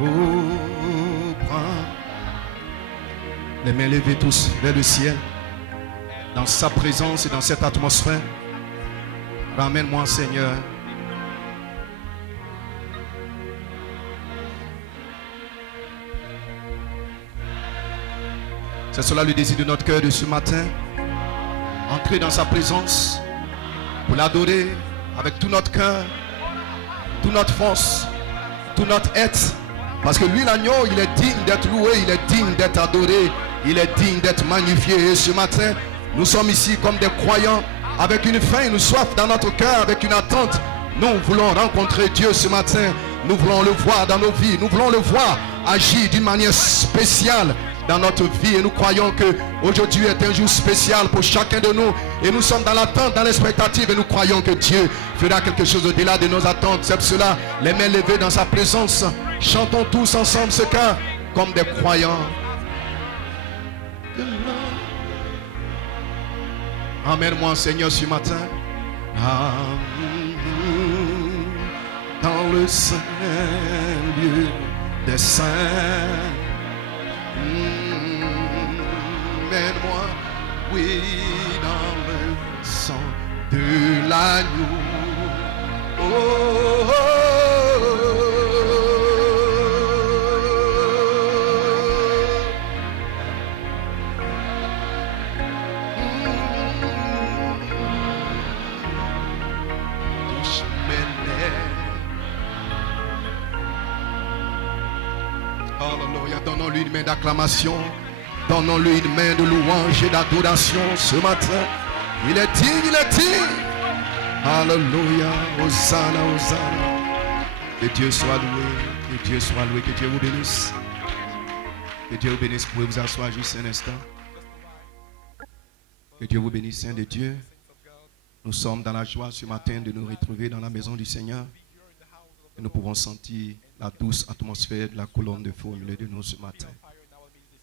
Oh, prends les mains levées tous vers le ciel, dans sa présence et dans cette atmosphère. Ramène-moi, Seigneur. C'est cela le désir de notre cœur de ce matin. Entrer dans sa présence pour l'adorer avec tout notre cœur, toute notre force, tout notre être. Parce que lui, l'agneau, il est digne d'être loué, il est digne d'être adoré, il est digne d'être magnifié. Et ce matin, nous sommes ici comme des croyants, avec une faim, une soif dans notre cœur, avec une attente. Nous voulons rencontrer Dieu ce matin. Nous voulons le voir dans nos vies. Nous voulons le voir agir d'une manière spéciale dans notre vie. Et nous croyons que aujourd'hui est un jour spécial pour chacun de nous. Et nous sommes dans l'attente, dans l'expectative. Et nous croyons que Dieu fera quelque chose au-delà de nos attentes. C'est pour cela, les mains levées dans sa présence. Chantons tous ensemble ce chœur comme des croyants. Emmène-moi, Seigneur, ce matin. Dans le saint lieu des saints. Emmène-moi, oui, dans le sang de l'agneau. Oh, oh, oh. Alléluia, donnons-lui une main d'acclamation. Donnons-lui une main de louange et d'adoration ce matin. Il est digne, il est digne. Alléluia, Hosanna, Hosanna. Que Dieu soit loué, que Dieu soit loué, que Dieu vous bénisse. Que Dieu vous bénisse, vous pouvez vous asseoir juste un instant. Que Dieu vous bénisse, Saint de Dieu. Nous sommes dans la joie ce matin de nous retrouver dans la maison du Seigneur. Et nous pouvons sentir la douce atmosphère de la colonne de feu au milieu de nous ce matin.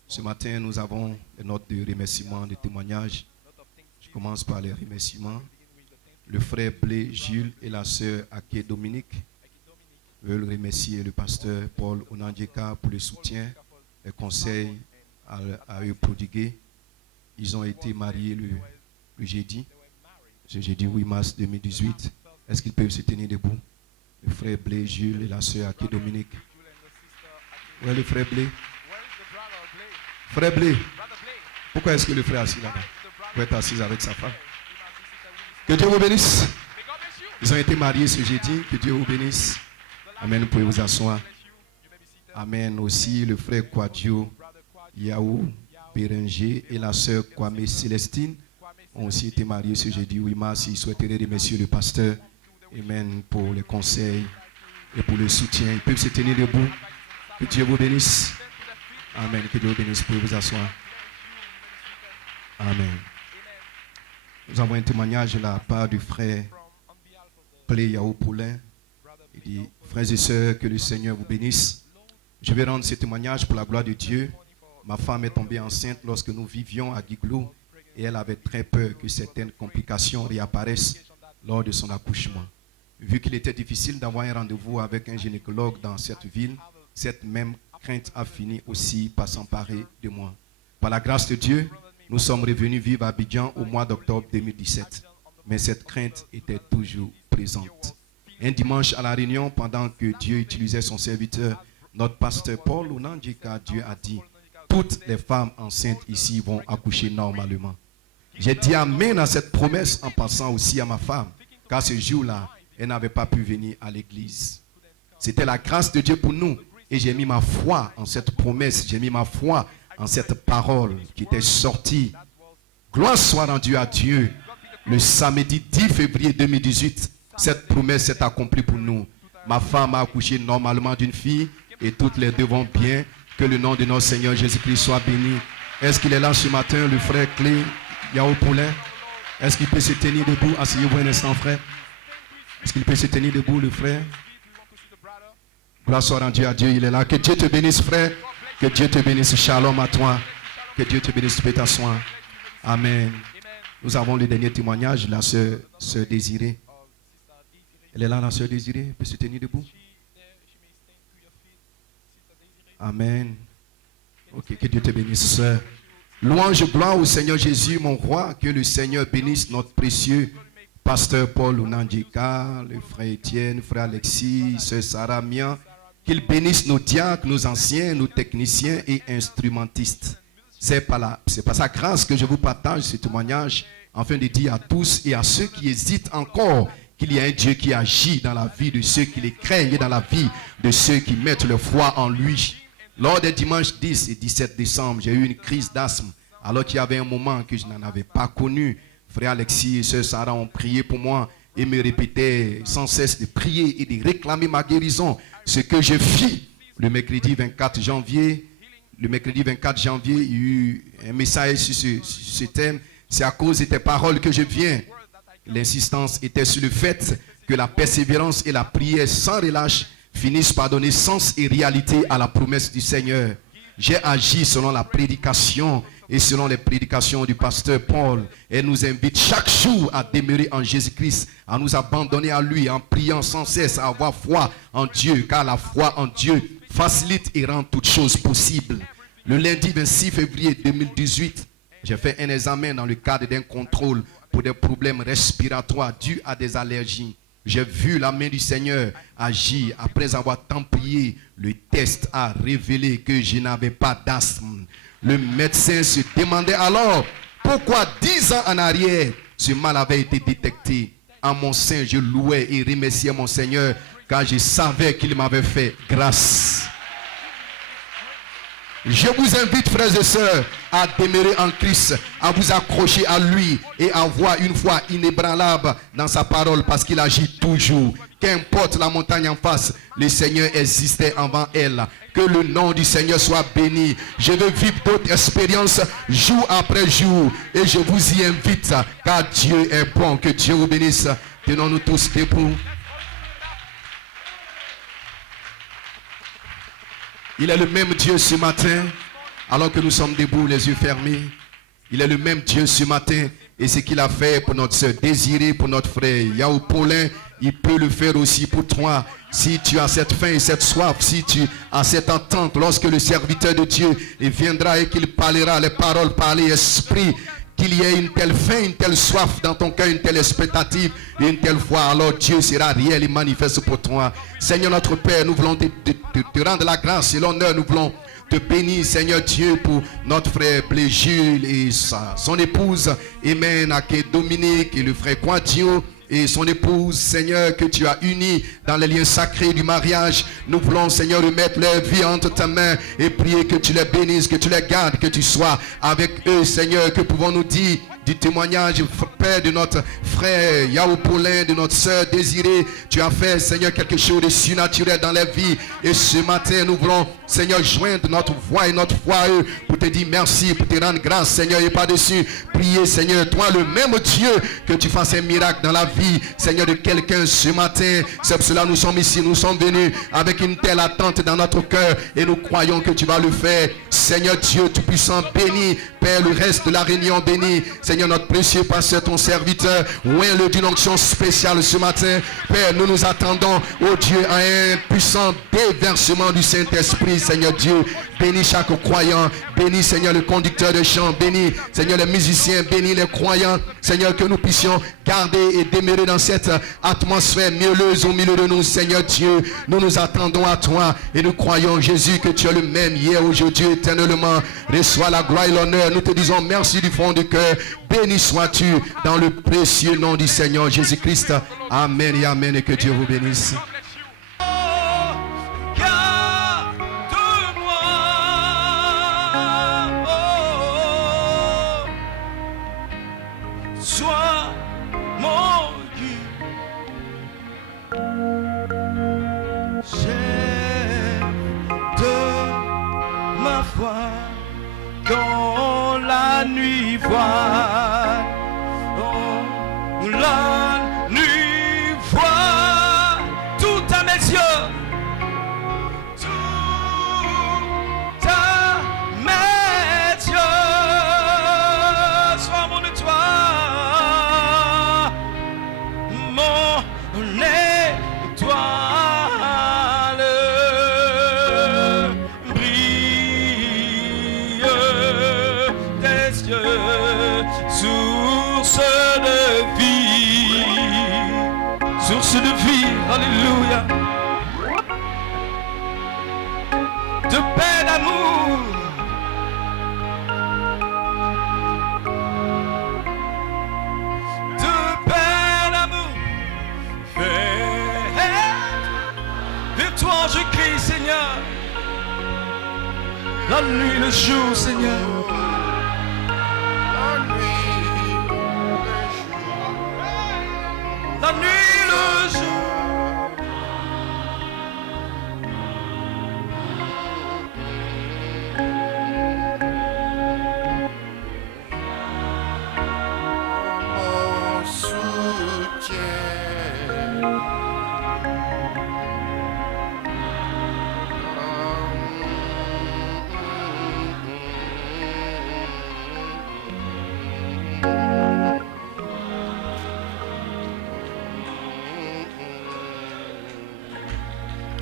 Ce matin, nous avons des notes de remerciements, de témoignages. Je commence par les remerciements. Le frère Blé Gilles et la sœur Ake Dominique veulent remercier le pasteur Paul Onandjeka pour le soutien, les conseils à eux prodigués. Ils ont été mariés le jeudi, ce jeudi 8 mars 2018. Est-ce qu'ils peuvent se tenir debout? Le frère Blé Jules et la sœur Ake Dominique. Où est le frère Blé? Frère Blé. Pourquoi est-ce que le frère est assis là-bas? Vous êtes assis avec sa femme. Que Dieu vous bénisse. Ils ont été mariés ce jeudi. Que Dieu vous bénisse. Amen. Vous pouvez vous asseoir. Amen. Aussi le frère Kwadjo Yaou Bérenger et la sœur Kwame Célestine ont aussi été mariés ce jeudi 8 mars. Ils souhaiteraient remercier le pasteur. Amen. Pour les conseils et pour le soutien. Ils peuvent se tenir debout. Que Dieu vous bénisse. Amen. Que Dieu vous bénisse. Vous pouvez vous asseoir. Amen. Nous avons un témoignage de la part du frère Plé Yao Poulin. Il dit: frères et sœurs, que le Seigneur vous bénisse. Je vais rendre ce témoignage pour la gloire de Dieu. Ma femme est tombée enceinte lorsque nous vivions à Guiglou et elle avait très peur que certaines complications réapparaissent lors de son accouchement. Vu qu'il était difficile d'avoir un rendez-vous avec un gynécologue dans cette ville, cette même crainte a fini aussi par s'emparer de moi. Par la grâce de Dieu, nous sommes revenus vivre à Abidjan au mois d'octobre 2017. Mais cette crainte était toujours présente. Un dimanche à la réunion, pendant que Dieu utilisait son serviteur, notre pasteur Paul Onandjeka, Dieu a dit: toutes les femmes enceintes ici vont accoucher normalement. J'ai dit amen à cette promesse en pensant aussi à ma femme, car ce jour-là, elle n'avait pas pu venir à l'église. C'était la grâce de Dieu pour nous. Et j'ai mis ma foi en cette promesse. J'ai mis ma foi en cette parole qui était sortie. Gloire soit rendue à Dieu. Le samedi 10 février 2018, cette promesse s'est accomplie pour nous. Ma femme a accouché normalement d'une fille et toutes les deux vont bien. Que le nom de notre Seigneur Jésus-Christ soit béni. Est-ce qu'il est là ce matin, le frère Clé Yao Poulin? Est-ce qu'il peut se tenir debout? Asseyez-vous un instant, frère. Est-ce qu'il peut se tenir debout, le frère? Gloire soit rendue à Dieu, il est là. Que Dieu te bénisse, frère. Que Dieu te bénisse. Shalom à toi. Que Dieu te bénisse, tu peux t'asseoir. Amen. Nous avons le dernier témoignage, la sœur Désirée. Elle est là, la sœur Désirée. Elle peut se tenir debout. Amen. Ok, que Dieu te bénisse, sœur. Louange et gloire au Seigneur Jésus, mon roi. Que le Seigneur bénisse notre précieux pasteur Paul Ounandjika, le frère Étienne, frère Alexis, sœur Sarah Mia. Qu'il bénisse nos diacres, nos anciens, nos techniciens et instrumentistes. C'est par sa grâce que je vous partage ce témoignage, afin de dire à tous et à ceux qui hésitent encore qu'il y a un Dieu qui agit dans la vie de ceux qui les craignent et dans la vie de ceux qui mettent leur foi en lui. Lors des dimanches 10 et 17 décembre, j'ai eu une crise d'asthme, alors qu'il y avait un moment que je n'en avais pas connu. Frère Alexis et sœur Sarah ont prié pour moi et me répétaient sans cesse de prier et de réclamer ma guérison. Ce que je fis le mercredi 24 janvier. Le mercredi 24 janvier, il y a eu un message sur ce thème. C'est à cause de tes paroles que je viens. L'insistance était sur le fait que la persévérance et la prière sans relâche finissent par donner sens et réalité à la promesse du Seigneur. J'ai agi selon la prédication et selon les prédications du pasteur Paul. Elle nous invite chaque jour à demeurer en Jésus-Christ, à nous abandonner à lui, en priant sans cesse, à avoir foi en Dieu, car la foi en Dieu facilite et rend toutes choses possibles. Le lundi 26 février 2018, j'ai fait un examen dans le cadre d'un contrôle pour des problèmes respiratoires dus à des allergies. J'ai vu la main du Seigneur agir. Après avoir tant prié, le test a révélé que je n'avais pas d'asthme. Le médecin se demandait alors pourquoi 10 ans en arrière, ce mal avait été détecté. En mon sein, je louais et remerciais mon Seigneur car je savais qu'il m'avait fait grâce. Je vous invite, frères et sœurs, à demeurer en Christ, à vous accrocher à lui et à avoir une foi inébranlable dans sa parole parce qu'il agit toujours. Qu'importe la montagne en face, le Seigneur existait avant elle. Que le nom du Seigneur soit béni. Je veux vivre d'autres expériences jour après jour et je vous y invite car Dieu est bon. Que Dieu vous bénisse. Tenons-nous tous debout. Il est le même Dieu ce matin, alors que nous sommes debout, les yeux fermés. Il est le même Dieu ce matin. Et ce qu'il a fait pour notre soeur Désirée, pour notre frère Yao Paulin, il peut le faire aussi pour toi. Si tu as cette faim et cette soif, si tu as cette attente, lorsque le serviteur de Dieu viendra et qu'il parlera les paroles par l'esprit, qu'il y ait une telle faim, une telle soif dans ton cœur, une telle expectative, une telle foi, alors Dieu sera réel et manifeste pour toi. Seigneur notre Père, nous voulons te rendre la grâce et l'honneur, nous voulons te bénir, Seigneur Dieu, pour notre frère Jules et son épouse, Amen, Dominique et le frère Quadio et son épouse, Seigneur, que tu as unis dans les liens sacrés du mariage. Nous voulons, Seigneur, remettre leur vie entre ta main et prier que tu les bénisses, que tu les gardes, que tu sois avec eux, Seigneur. Que pouvons-nous dire du témoignage, Père, de notre frère Yao Paulin, de notre soeur Désirée? Tu as fait, Seigneur, quelque chose de surnaturel dans leur vie. Et ce matin, nous voulons, Seigneur, joindre notre voix et notre foi à eux pour te dire merci, pour te rendre grâce, Seigneur, et par-dessus, prier, Seigneur, toi, le même Dieu, que tu fasses un miracle dans la vie, Seigneur, de quelqu'un ce matin. C'est pour cela que nous sommes ici, nous sommes venus avec une telle attente dans notre cœur et nous croyons que tu vas le faire. Seigneur Dieu Tout-Puissant, béni, Père, le reste de la réunion, béni, Seigneur, notre précieux pasteur, ton serviteur, oint-le d'une onction spéciale ce matin. Père, nous nous attendons, oh Dieu, à un puissant déversement du Saint-Esprit, Seigneur Dieu. Bénis chaque croyant, bénis, Seigneur, le conducteur de chant, bénis, Seigneur, les musiciens, bénis les croyants, Seigneur, que nous puissions garder et demeurer dans cette atmosphère mielleuse au milieu de nous, Seigneur Dieu. Nous nous attendons à toi et nous croyons, Jésus, que tu es le même hier, aujourd'hui, éternellement. Reçois la gloire et l'honneur. Nous te disons merci du fond du cœur. Béni sois-tu dans le précieux nom du Seigneur Jésus-Christ. Amen et amen, et que Dieu vous bénisse. Sois mon Dieu, chef de ma foi, quand la nuit voile, quand la nuit voile, tout à mes yeux. Brille de paix, d'amour. De paix, d'amour. Vers toi je crie, Seigneur. La nuit, le jour, Seigneur. La nuit, le jour. Mon soutien.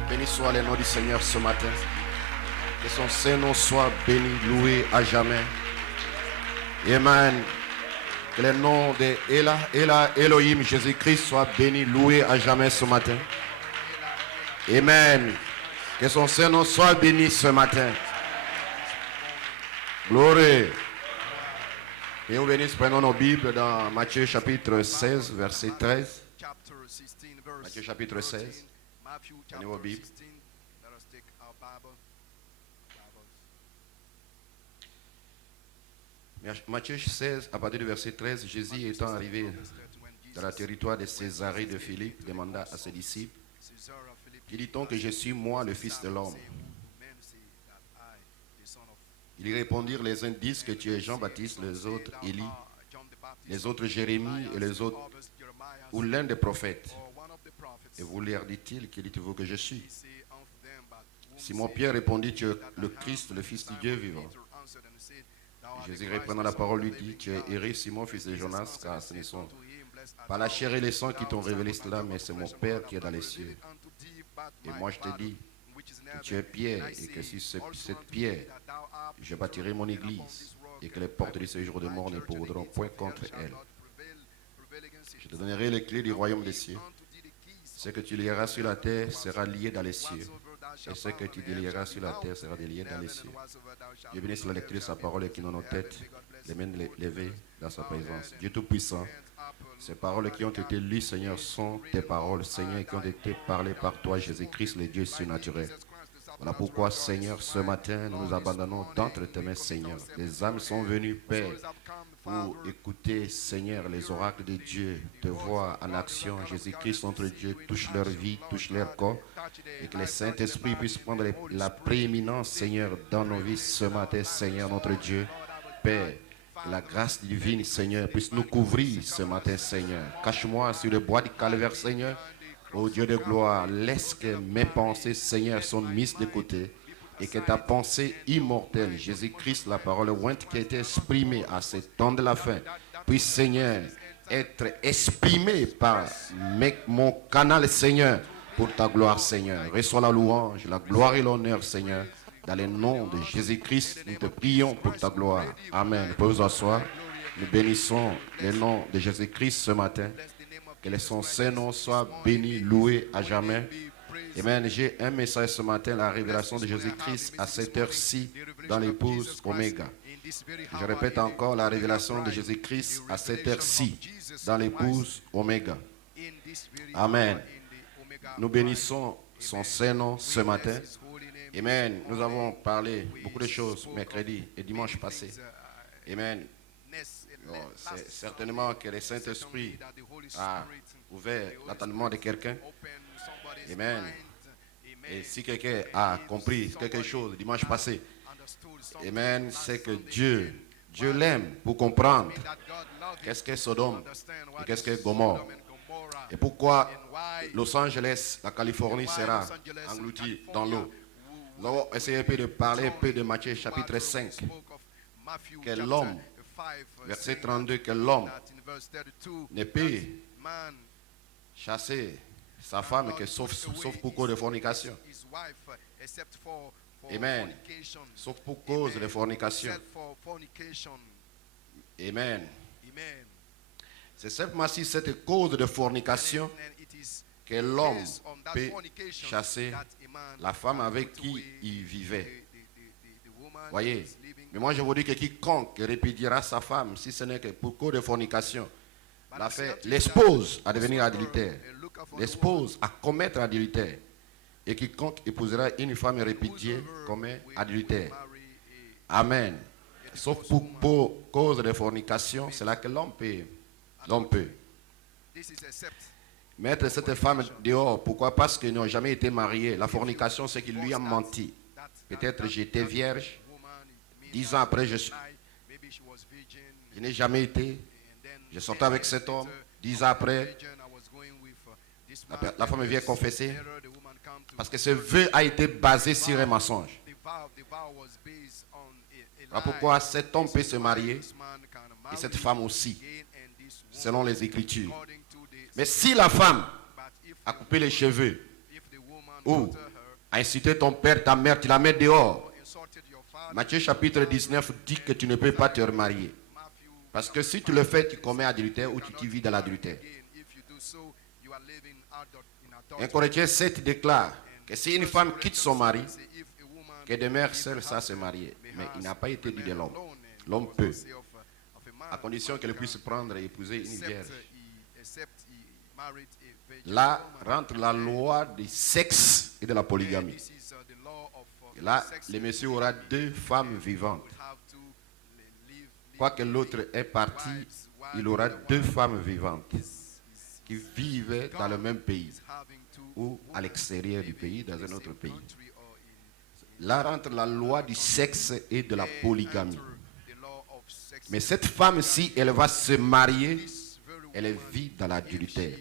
Béni soit le nom du Seigneur ce matin. Que son Saint-Nom soit béni, loué à jamais. Amen. Que le nom de Elohim, Jésus-Christ, soit béni, loué à jamais ce matin. Amen. Que son Saint-Nom soit béni ce matin. Gloire. Et nous bénisse, prenons nos Bibles dans Matthieu chapitre 16, verset 13. Matthieu chapitre 16. Prenez vos Bibles. Matthieu 16, à partir du verset 13, Jésus étant arrivé dans le territoire de Césarée de Philippe, demanda à ses disciples, qui dit-on que je suis moi le Fils de l'homme? Ils répondirent, les uns disent que tu es Jean-Baptiste, les autres Élie, les autres Jérémie et les autres ou l'un des prophètes. Et vous leur dit-il, qui dites-vous que je suis? Simon-Pierre répondit, tu es le Christ, le Fils du Dieu vivant. Jésus reprenant la parole lui dit, tu es erré Simon, fils de Jonas, car ce ne sont pas la chair et le sang qui t'ont révélé cela, mais c'est mon Père qui est dans les cieux. Et moi je te dis que tu es Pierre, et que sur cette pierre, je bâtirai mon église, et que les portes du séjour de mort ne pourront point contre elle. Je te donnerai les clés du royaume des cieux. Ce que tu lieras sur la terre sera lié dans les cieux, et ce que tu délieras sur la terre sera délié dans les cieux. Dieu bénisse la lecture de sa parole et qui dans nos têtes, les mains levées dans sa présence. Dieu Tout-Puissant, ces paroles qui ont été lues, Seigneur, sont tes paroles, Seigneur, qui ont été parlées par toi, Jésus-Christ, le Dieu surnaturel. Voilà pourquoi, Seigneur, ce matin, nous nous abandonnons d'entre tes mains, Seigneur. Les âmes sont venues, Père, pour écouter, Seigneur, les oracles de Dieu, te voir en action. Jésus-Christ, notre Dieu, touche leur vie, touche leur corps, et que le Saint-Esprit puisse prendre la prééminence, Seigneur, dans nos vies ce matin, Seigneur, notre Dieu. Père, que la grâce divine, Seigneur, puisse nous couvrir ce matin, Seigneur. Cache-moi sur le bois du calvaire, Seigneur. Ô Dieu de gloire, laisse que mes pensées, Seigneur, soient mises de côté et que ta pensée immortelle, Jésus-Christ, la parole ointe qui a été exprimée à ce temps de la fin, puisse, Seigneur, être exprimée par mon canal, Seigneur, pour ta gloire, Seigneur. Reçois la louange, la gloire et l'honneur, Seigneur. Dans le nom de Jésus-Christ, nous te prions pour ta gloire. Amen. Vous pouvez vous asseoir. Nous bénissons le nom de Jésus-Christ ce matin. Que son Saint-Nom soit béni, loué à jamais. Amen. J'ai un message ce matin, la révélation de Jésus-Christ à cette heure-ci dans l'épouse Oméga. Je répète encore, la révélation de Jésus-Christ à cette heure-ci dans l'épouse Oméga. Amen. Nous bénissons son Saint-Nom ce matin. Amen. Nous avons parlé beaucoup de choses mercredi et dimanche passé. Amen. C'est certainement que le Saint-Esprit a ouvert l'entendement de quelqu'un. Amen. Et si quelqu'un a compris quelque chose dimanche passé, amen, c'est que Dieu l'aime pour comprendre qu'est-ce qu'est Sodome et qu'est-ce qu'est Gomorrhe. Et pourquoi Los Angeles, la Californie sera engloutie dans l'eau. Nous allons essayer un peu de parler un peu de Matthieu chapitre 5. Que l'homme, verset 32, que l'homme ne peut chasser sa femme que sauf pour cause de fornication. Amen. Sauf pour cause de fornication. Amen. C'est simplement si cette cause de fornication que l'homme peut chasser la femme avec qui il vivait. Voyez. Mais moi je vous dis que quiconque répudiera sa femme, si ce n'est que pour cause de fornication, l'a fait l'expose à devenir adultère, l'expose à commettre adultère. Et quiconque épousera une femme répudiée commet adultère. Amen. Sauf pour cause de fornication, c'est là que l'homme peut. L'homme peut mettre cette femme dehors. Pourquoi? Parce qu'ils n'ont jamais été mariés. La fornication, c'est qu'il lui a menti. Peut-être j'étais vierge. 10 ans après, je n'ai jamais été. Je sortais avec cet homme. 10 ans après, la femme vient confesser. Parce que ce vœu a été basé sur un mensonge. Voilà pourquoi cet homme peut se marier et cette femme aussi, selon les Écritures. Mais si la femme a coupé les cheveux ou a incité ton père, ta mère, tu la mets dehors. Matthieu chapitre 19 dit que tu ne peux pas te remarier. Parce que si tu le fais, tu commets adultère ou tu vis dans l'adultère. 1 Corinthiens 7 déclare que si une femme quitte son mari, qu'elle demeure seule sans se marier. Mais il n'a pas été dit de l'homme. L'homme peut, à condition qu'elle puisse prendre et épouser une vierge. Là rentre la loi du sexe et de la polygamie. Et là, le monsieur aura 2 femmes vivantes. Quoique l'autre est parti, il aura 2 femmes vivantes qui vivent dans le même pays ou à l'extérieur du pays, dans un autre pays. Là rentre la loi du sexe et de la polygamie. Mais cette femme-ci, elle va se marier, elle vit dans l'adultère.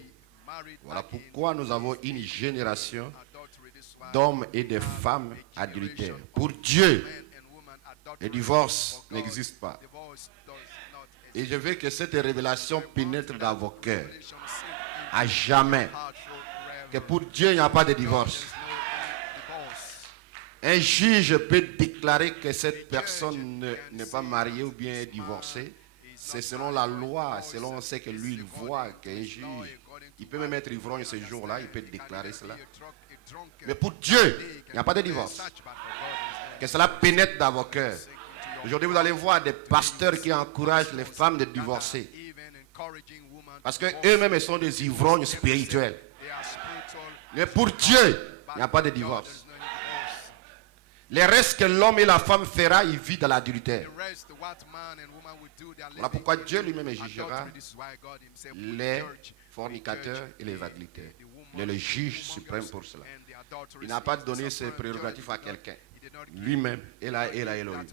Voilà pourquoi nous avons une génération d'hommes et de femmes adultères. Pour Dieu, le divorce n'existe pas. Et je veux que cette révélation pénètre dans vos cœurs. À jamais. Que pour Dieu, il n'y a pas de divorce. Un juge peut déclarer que cette personne n'est pas mariée ou bien divorcée. C'est selon la loi, selon ce que lui il voit qu'un juge. Il peut même être ivrogne ce jour-là, il peut déclarer cela. Mais pour Dieu, il n'y a pas de divorce. Que cela pénètre dans vos cœurs. Aujourd'hui, vous allez voir des pasteurs qui encouragent les femmes de divorcer. Parce qu'eux-mêmes sont des ivrognes spirituels. Mais pour Dieu, il n'y a pas de divorce. Les restes que l'homme et la femme fera, il vit dans l'adultère. Voilà pourquoi Dieu lui-même jugera les fornicateurs et les adultères. Il est le juge suprême pour cela. Il n'a pas donné ses prérogatives à quelqu'un. Lui-même, il a Elohim.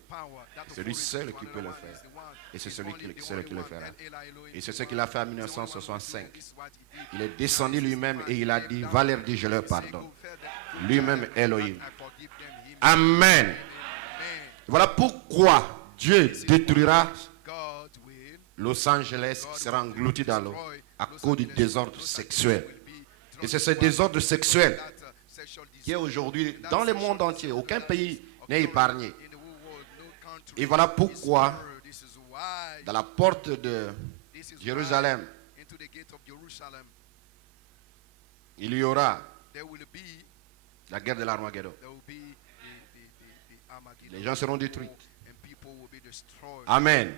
C'est lui seul qui peut le faire. Et c'est celui seul qui le fera. Et c'est ce qu'il a fait en 1965. Il est descendu lui-même et il a dit, va leur dire, je leur pardonne. Lui-même, Elohim. Amen. Voilà pourquoi Dieu détruira Los Angeles qui sera englouti dans l'eau à cause du désordre sexuel. Et c'est ce désordre sexuel qui est aujourd'hui dans le monde entier. Aucun pays n'est épargné. Et voilà pourquoi dans la porte de Jérusalem, il y aura la guerre de l'Armageddon. Les gens seront détruits. Amen.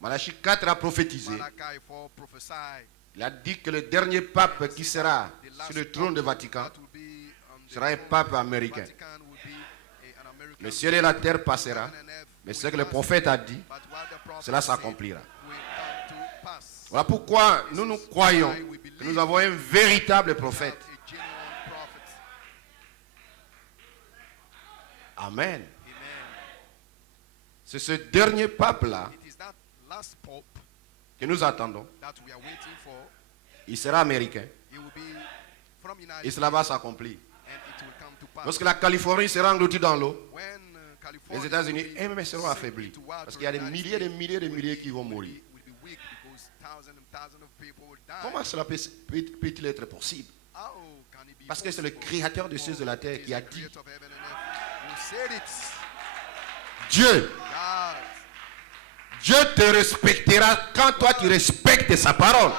Malachie 4 a prophétisé. Il a dit que le dernier pape qui sera sur le trône de Vatican sera un pape américain. Le ciel et la terre passera, mais ce que le prophète a dit, cela s'accomplira. Voilà pourquoi nous croyons que nous avons un véritable prophète. Amen. C'est ce dernier pape-là que nous attendons. Il sera américain. Et cela va s'accomplir. Lorsque la Californie sera engloutie dans l'eau, les États-Unis eux-mêmes seront affaiblis. Parce qu'il y a des milliers qui vont mourir. Comment cela peut-il être possible? Parce que c'est le créateur des cieux et de la terre qui a dit. Dieu te respectera quand toi tu respectes sa parole.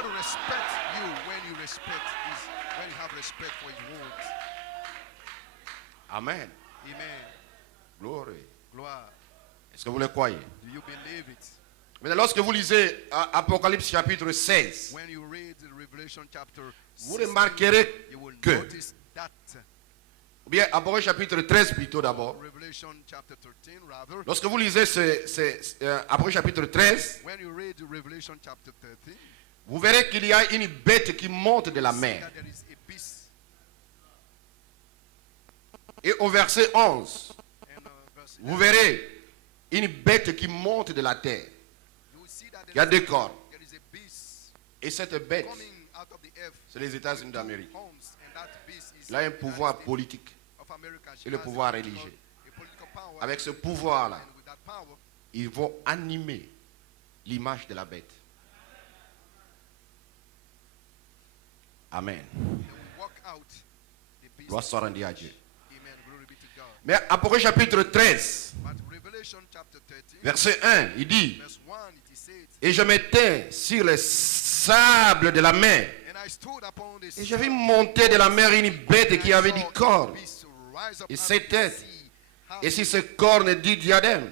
Amen. Glory. Gloire. Est-ce que vous le croyez? Do you believe it? Mais lorsque vous lisez Apocalypse chapitre 16, When you read Revelation chapter vous 16, remarquerez you will que, notice that. ou bien Apocalypse chapitre 13 plutôt d'abord, Revelation chapter 13 rather. lorsque vous lisez Apocalypse chapitre 13, When you read Revelation chapter 13, vous verrez qu'il y a une bête qui monte de la see mer. that there is a beast. Et au verset 11, And verse vous verrez une bête qui monte de la terre. you will see that Il y a there deux corps. is a beast Et cette bête, coming out of the earth. c'est les États-Unis d'Amérique. Horns, and that beast is Il a un the United pouvoir States politique. of America. She et le has pouvoir a religieux. political power. Avec ce pouvoir-là, And with that power, ils vont animer l'image de la bête. Amen. they will walk out the beast. Gloire soit rendue à Dieu. Amen. Glory be to God. Mais Apocalypse chapitre 13, But Revelation chapter 13, verset 1, il dit, verse 1, it is said, et je m'étais sur les sables de la mer, and I stood upon the et je vis monter de la mer une bête qui avait 10 cornes, et 7 têtes, et sur ses cornes 10 diadèmes,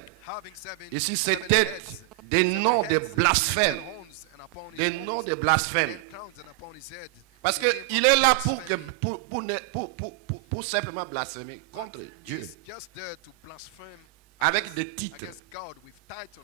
et sur ses têtes des noms de blasphèmes, des noms de blasphèmes. Parce qu'il est là pour simplement blasphémer contre Dieu, just there to blaspheme avec des titres. against God with titles.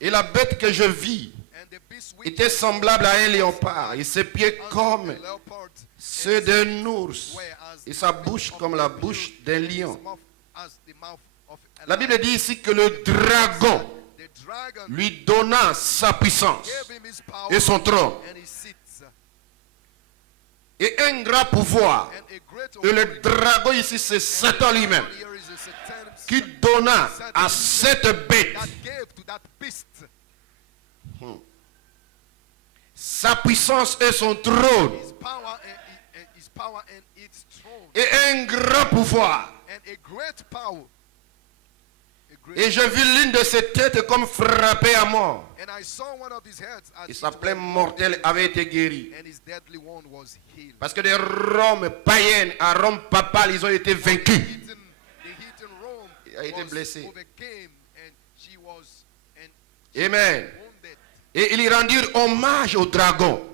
Et la bête que je vis And the beast which était semblable à un léopard, et ses pieds comme the leopard, ceux d'un ours, were as et sa bouche comme la bouche d'un his lion. mouth as the mouth of a La lion. Bible dit ici que le dragon The dragon lui donna sa puissance gave him his power et son trône and his seats et un grand pouvoir. and a great Et le authority. dragon ici, c'est Satan lui-même Here is a Satan qui donna à cette bête that gave to that beast sa puissance et son trône his power and its throne et un grand pouvoir. and a great power. Et je vis l'une de ses têtes comme frappée à mort. And I saw one of his heads as Et it sa plaie were, mortelle avait été guérie. and his deadly wound was healed. Parce que des Roms païennes à Rome papale, ils ont été vaincus. The heathen Rome Il a été was blessé. overcame and she was Amen. wounded. Et ils rendirent hommage au dragon.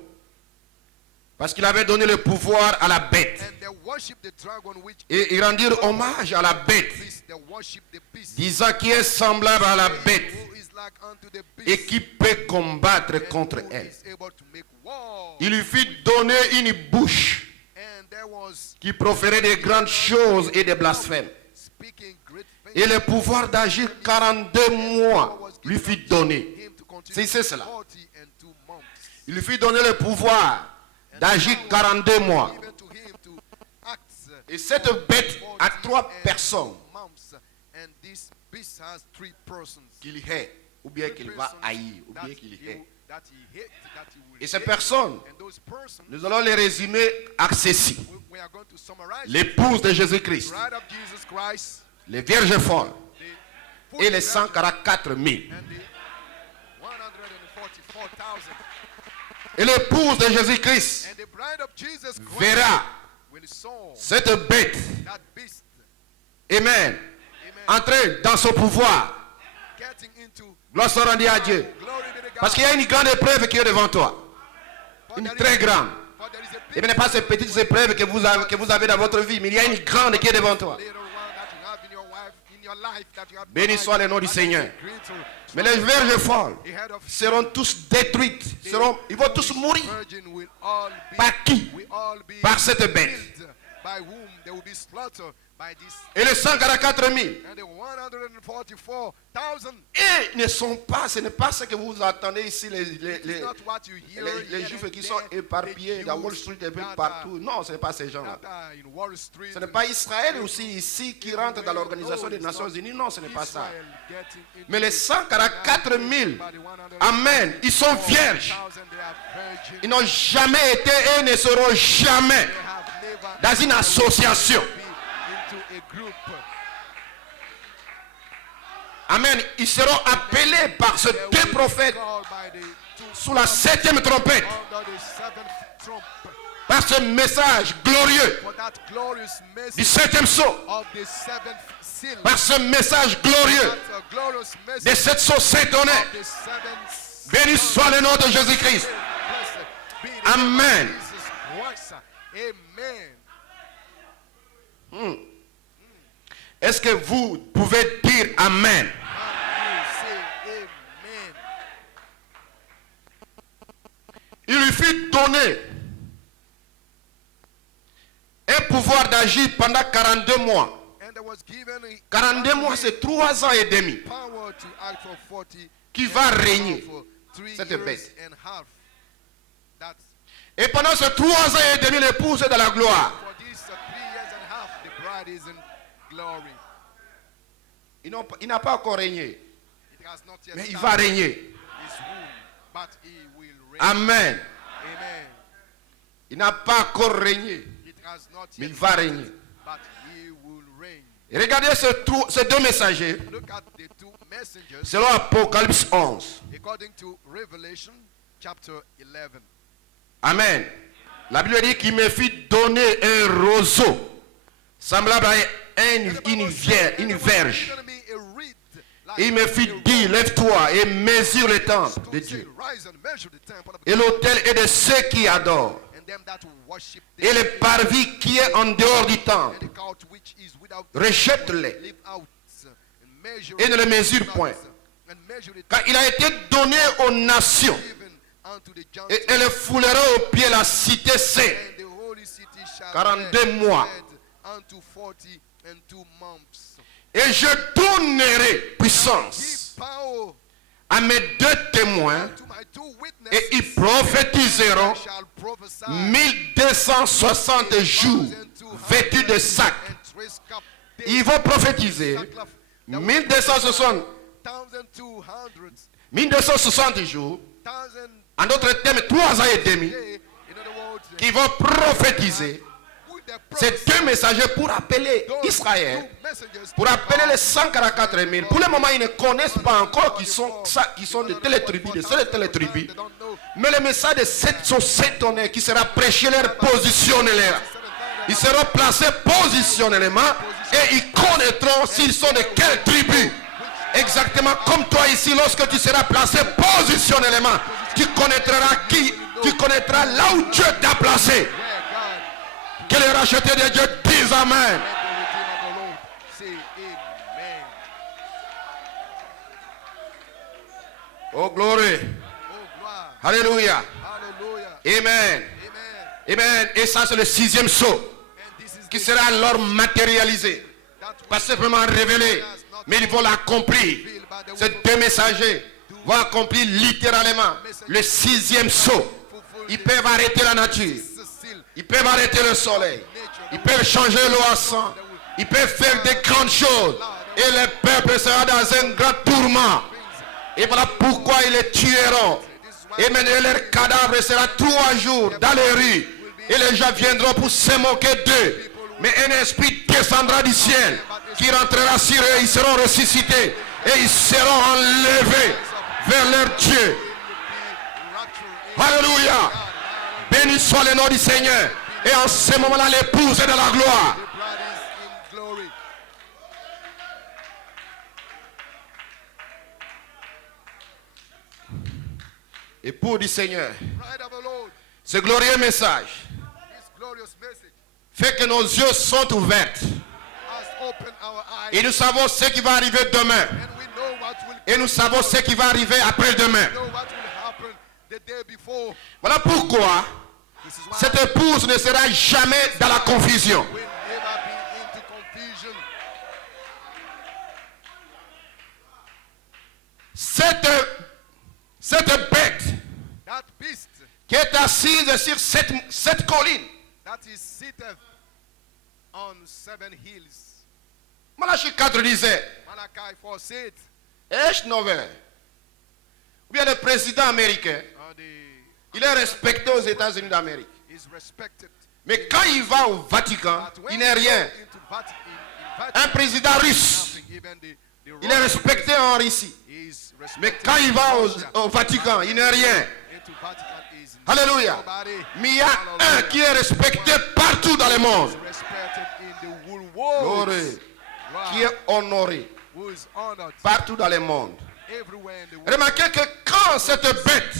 Parce qu'il avait donné le pouvoir à la bête. And they worship the dragon which Et ils rendirent hommage à la bête, beast, they worship the beast disant qui est semblable à la bête who is like unto the beast et qui peut combattre and contre who elle. is able to make war. Il lui fit donner une bouche And there was qui proférait de grandes choses et des blasphèmes. speaking great things. Et le pouvoir d'agir 42 mois lui fit donner. Him to continue C'est cela. 42 months. Il lui fit donner le pouvoir d'agir 42 mois. Even to him to act Et cette bête a 3 personnes months. And this beast has 3 persons. qu'il hait, ou bien qu'il va haïr, ou bien qu'il hait. That he hates, that he will Et ces hate. personnes, And those persons, nous allons les résumer à ceci. we are going to summarize L'épouse de Jésus-Christ, the bride of Jesus Christ, les vierges folles the et les 40,000 144 000. and the 144,000. Et l'épouse de Jésus-Christ And the bride of Jesus Christ verra will saw cette bête, that beast, amen, amen, entrer dans son pouvoir. getting into Gloire soit rendue à Dieu. glory be to God. Parce qu'il y a une grande épreuve qui est devant toi. For Une there is très a- grande. for there is a Et big bien, pas ces petites épreuves que vous avez dans votre vie, mais il y a une grande qui est devant toi. little one that you have in your life that you have. Béni soit le nom du But Seigneur. there is a greater Mais les vierges folles ahead of seront tous détruites. Ils vont tous mourir. virgin will all be, Par qui? will all be Par cette bête. killed, by whom they will be slaughtered by this. Et les 144 000, And the 144,000 et ne sont pas, ce n'est pas ce que vous attendez ici, les is not what you hear les here Juifs and qui sont there, éparpillés the dans Wall Jews Street et peu that partout. Non, ce n'est pas ces gens-là. that are in Wall Street, Ce n'est pas Israël aussi ici qui rentre dans l'Organisation des Nations Unies. Non, ce n'est pas ça. Israel getting into Mais les 144 000, by the 144,000, amen, ils sont vierges. they are virgin. Ils n'ont jamais été et ne seront jamais They have never dans une association. been into a group. Amen. Ils seront appelés par ce They deux will be prophètes called by the two sous la 7e trompette. under the 7th trump. par ce message glorieux for that glorious du message septième sceau, of the seventh seal. par ce message glorieux That's a glorious de message cette sauce étonnée. of the seventh Béni soit le nom de Jésus-Christ. Blessed be the name of Amen. Jesus Christ. Amen. Est-ce que vous pouvez dire Amen? And you say amen. Il lui fut donné un pouvoir d'agir pendant 42 mois. And there was given a 42 mois, c'est 3 ans et demi power to act for 40 qui va régner. for 3 Cette years bête. and half. That's Et pendant ces 3 ans et demi, l'épouse est dans la gloire. for these 3 years and half, the bride is in glory. Il n'a pas encore régné, It has not yet mais il started va régner. his womb, but he will reign. Amen. Amen. Il n'a pas encore régné, It has not mais yet il va started, régner. but he will reign. Et regardez ces deux messagers Look at the two messengers selon Apocalypse 11. according to Revelation chapter 11. Amen. La Bible dit qu'il me fit donner un roseau semblable à une verge. Il me fit dire, lève-toi et mesure le temple de Dieu et l'autel est de ceux qui adorent et le parvis qui est en dehors du temple. Rejette-les et ne les mesure point. Car il a été donné aux nations et elles fouleront au pied la cité sainte. 42 mois. Et je donnerai puissance à mes deux témoins et ils prophétiseront 1260 jours vêtus de sac. Ils vont prophétiser 1260 jours, en d'autres termes 3 ans et demi, qui vont prophétiser. Ces deux messagers pour appeler Israël, pour appeler les 144 000. Pour le moment, ils ne connaissent pas encore qu'ils sont de telle tribu, de telle tribu. Mais le message de cette société qui sera prêché, leur positionnel. Ils seront placés positionnellement et ils connaîtront s'ils sont de quelle tribu. Exactement comme toi ici, lorsque tu seras placé positionnellement, tu connaîtras là où Dieu t'a placé. Que les rachetés de Dieu disent Amen. Oh glory. Alléluia. Amen. Amen. Et ça c'est le 6e sceau qui sera alors matérialisé. Pas simplement révélé, mais ils vont l'accomplir. Ces deux messagers vont accomplir littéralement le 6e sceau. Ils peuvent arrêter la nature. Ils peuvent arrêter le soleil. Ils peuvent changer l'eau en sang. Ils peuvent faire de grandes choses. Et le peuple sera dans un grand tourment. Et voilà pourquoi ils les tueront. Et maintenant leur cadavre sera 3 jours dans les rues. Et les gens viendront pour se moquer d'eux. Mais un esprit descendra du ciel qui rentrera sur eux. Ils seront ressuscités. Et ils seront enlevés vers leur Dieu. Alléluia. Béni soit le nom du Seigneur. Et en ce moment-là, l'épouse est dans la gloire. Époux du Seigneur, ce glorieux message fait que nos yeux sont ouverts. Et nous savons ce qui va arriver demain. Et nous savons ce qui va arriver après-demain. Voilà pourquoi cette épouse ne sera jamais dans la confusion. Cette bête qui est assise sur cette colline. Malachie 4 disait, H. Novel, ou bien le président américain, il est respecté aux États-Unis d'Amérique. Mais quand il va au Vatican, il n'est rien. Un président russe, il est respecté en Russie. Mais quand il va au Vatican, il n'est rien. Alléluia. Mais il y a un qui est respecté partout dans le monde. Gloire. Qui est honoré partout dans le monde. Remarquez que quand cette bête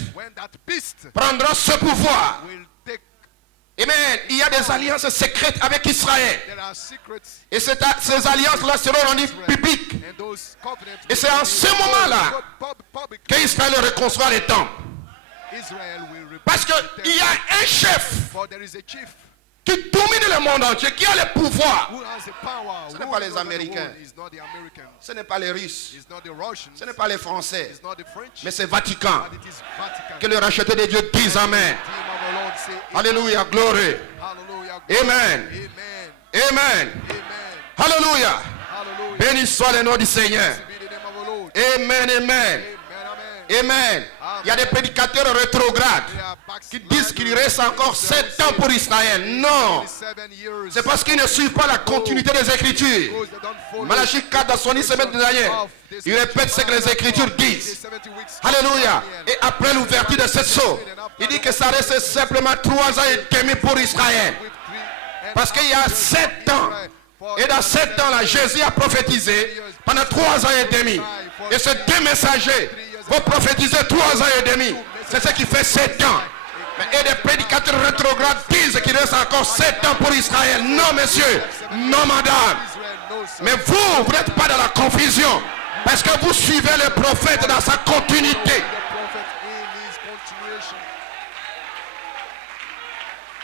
prendra ce pouvoir, amen, il y a des alliances secrètes avec Israël. Et ces alliances-là seront rendues publiques. Et c'est en ce moment-là qu'Israël reconstruira les temples. Parce qu'il y a un chef qui domine le monde entier, qui a le pouvoir. Ce n'est pas les Américains, ce n'est pas les Russes, ce n'est pas les Français, mais c'est Vatican. Que le racheté de Dieu dise Amen. Alléluia, gloire. Amen. Amen. Alléluia. Béni soit le nom du Seigneur. Amen, amen. Amen. Il y a des prédicateurs rétrogrades qui disent qu'il reste encore 7 ans pour Israël. Non. C'est parce qu'ils ne suivent pas la continuité des Écritures. Malachie 4 dans son 10 semaines de Daniel, il répète ce que les Écritures disent. Alléluia. Et après l'ouverture de cette sceau, il dit que ça reste simplement 3 ans et demi pour Israël. Parce qu'il y a 7 ans. Et dans 7 ans-là, Jésus a prophétisé pendant 3 ans et demi. Et ces 2 messagers vont prophétiser 3 ans et demi. C'est ce qui fait 7 ans. Et des prédicateurs rétrogrades disent qu'il reste encore 7 ans pour Israël. Non, monsieur. Non, madame. Mais vous n'êtes pas dans la confusion. Parce que vous suivez le prophète dans sa continuité.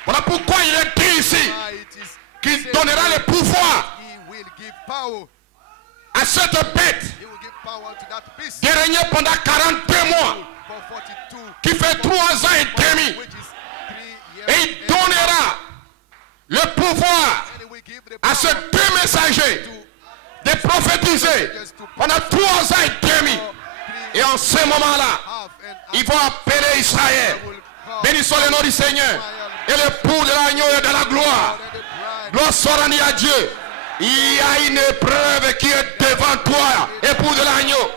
Voilà pourquoi il est dit ici qu'il donnera le pouvoir à cette bête de régner pendant 42 mois, qui fait 3 ans et demi. Et il donnera le pouvoir à ces 2 messagers de prophétiser pendant 3 ans et demi. Et en ce moment-là, ils vont appeler Israël. Béni soit le nom du Seigneur. Et l'époux de l'agneau est dans la gloire. Gloire soit rendue à Dieu. Il y a une épreuve qui est devant toi, époux de l'agneau.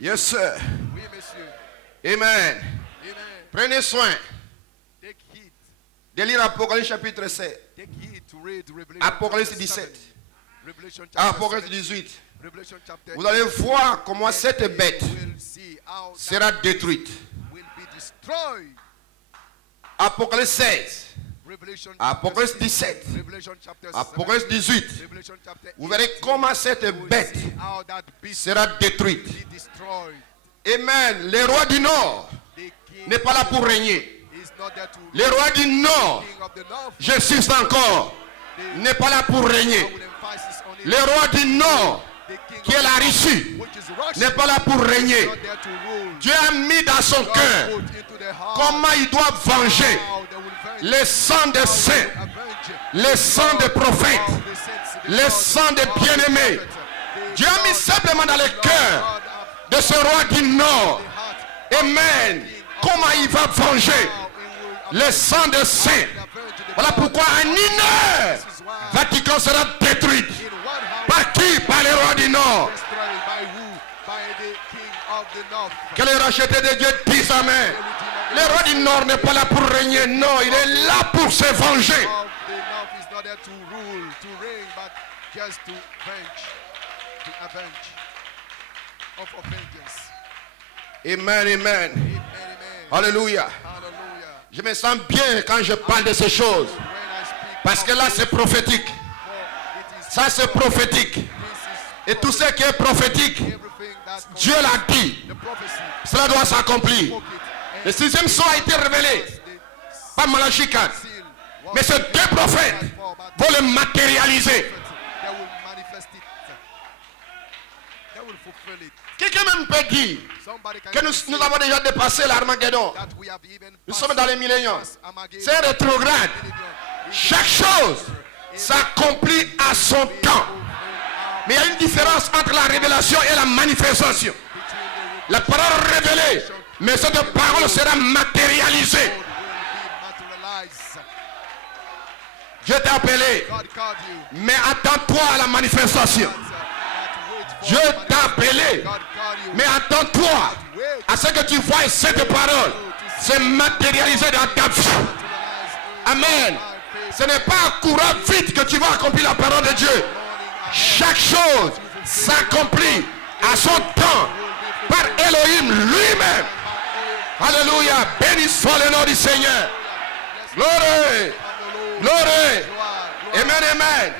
Yes, sir. Amen. Prenez soin de lire Apocalypse chapitre 7. Apocalypse 17. Apocalypse 18. Vous allez voir comment cette bête sera détruite. Apocalypse 16. Apocalypse 17. Apocalypse 18. Vous verrez comment cette bête sera détruite. Amen. Le roi du Nord n'est pas là pour régner. Le roi du Nord, j'insiste encore, n'est pas là pour régner. Le roi du Nord, qui est la Russie, n'est pas là pour régner. Dieu a mis dans son cœur comment il doit venger le sang des saints, le sang des prophètes, le sang des bien-aimés. Dieu a mis simplement dans le cœur de ce roi du Nord, amen, comment il va venger le sang des saints. Voilà pourquoi en une heure, Vatican sera détruite. Par qui? Par le roi du Nord. Que le racheté de Dieu dise Amen. Le roi du Nord n'est pas là pour régner, non, il est là pour se venger. Amen, amen. Alléluia. Je me sens bien quand je parle de ces choses. Parce que là c'est prophétique. Ça c'est prophétique. Et tout ce qui est prophétique, Dieu l'a dit. Cela doit s'accomplir. Le 6e sceau a été révélé par Malachie 4. Mais ces 2 prophètes vont le matérialiser. Quelqu'un même peut dire que nous avons déjà dépassé l'Armageddon. Nous sommes dans les milléniums. C'est rétrograde. Chaque chose s'accomplit à son temps. Mais il y a une différence entre la révélation et la manifestation. La parole révélée, mais cette parole sera matérialisée. Dieu t'a appelé, mais attends-toi à la manifestation. Dieu t'a appelé. Mais attends-toi à ce que tu vois cette parole se matérialiser dans ta vie. Amen. Ce n'est pas en courant vite que tu vas accomplir la parole de Dieu. Chaque chose s'accomplit à son temps par Elohim lui-même. Alléluia. Béni soit le nom du Seigneur. Gloire. Gloire. Amen, amen.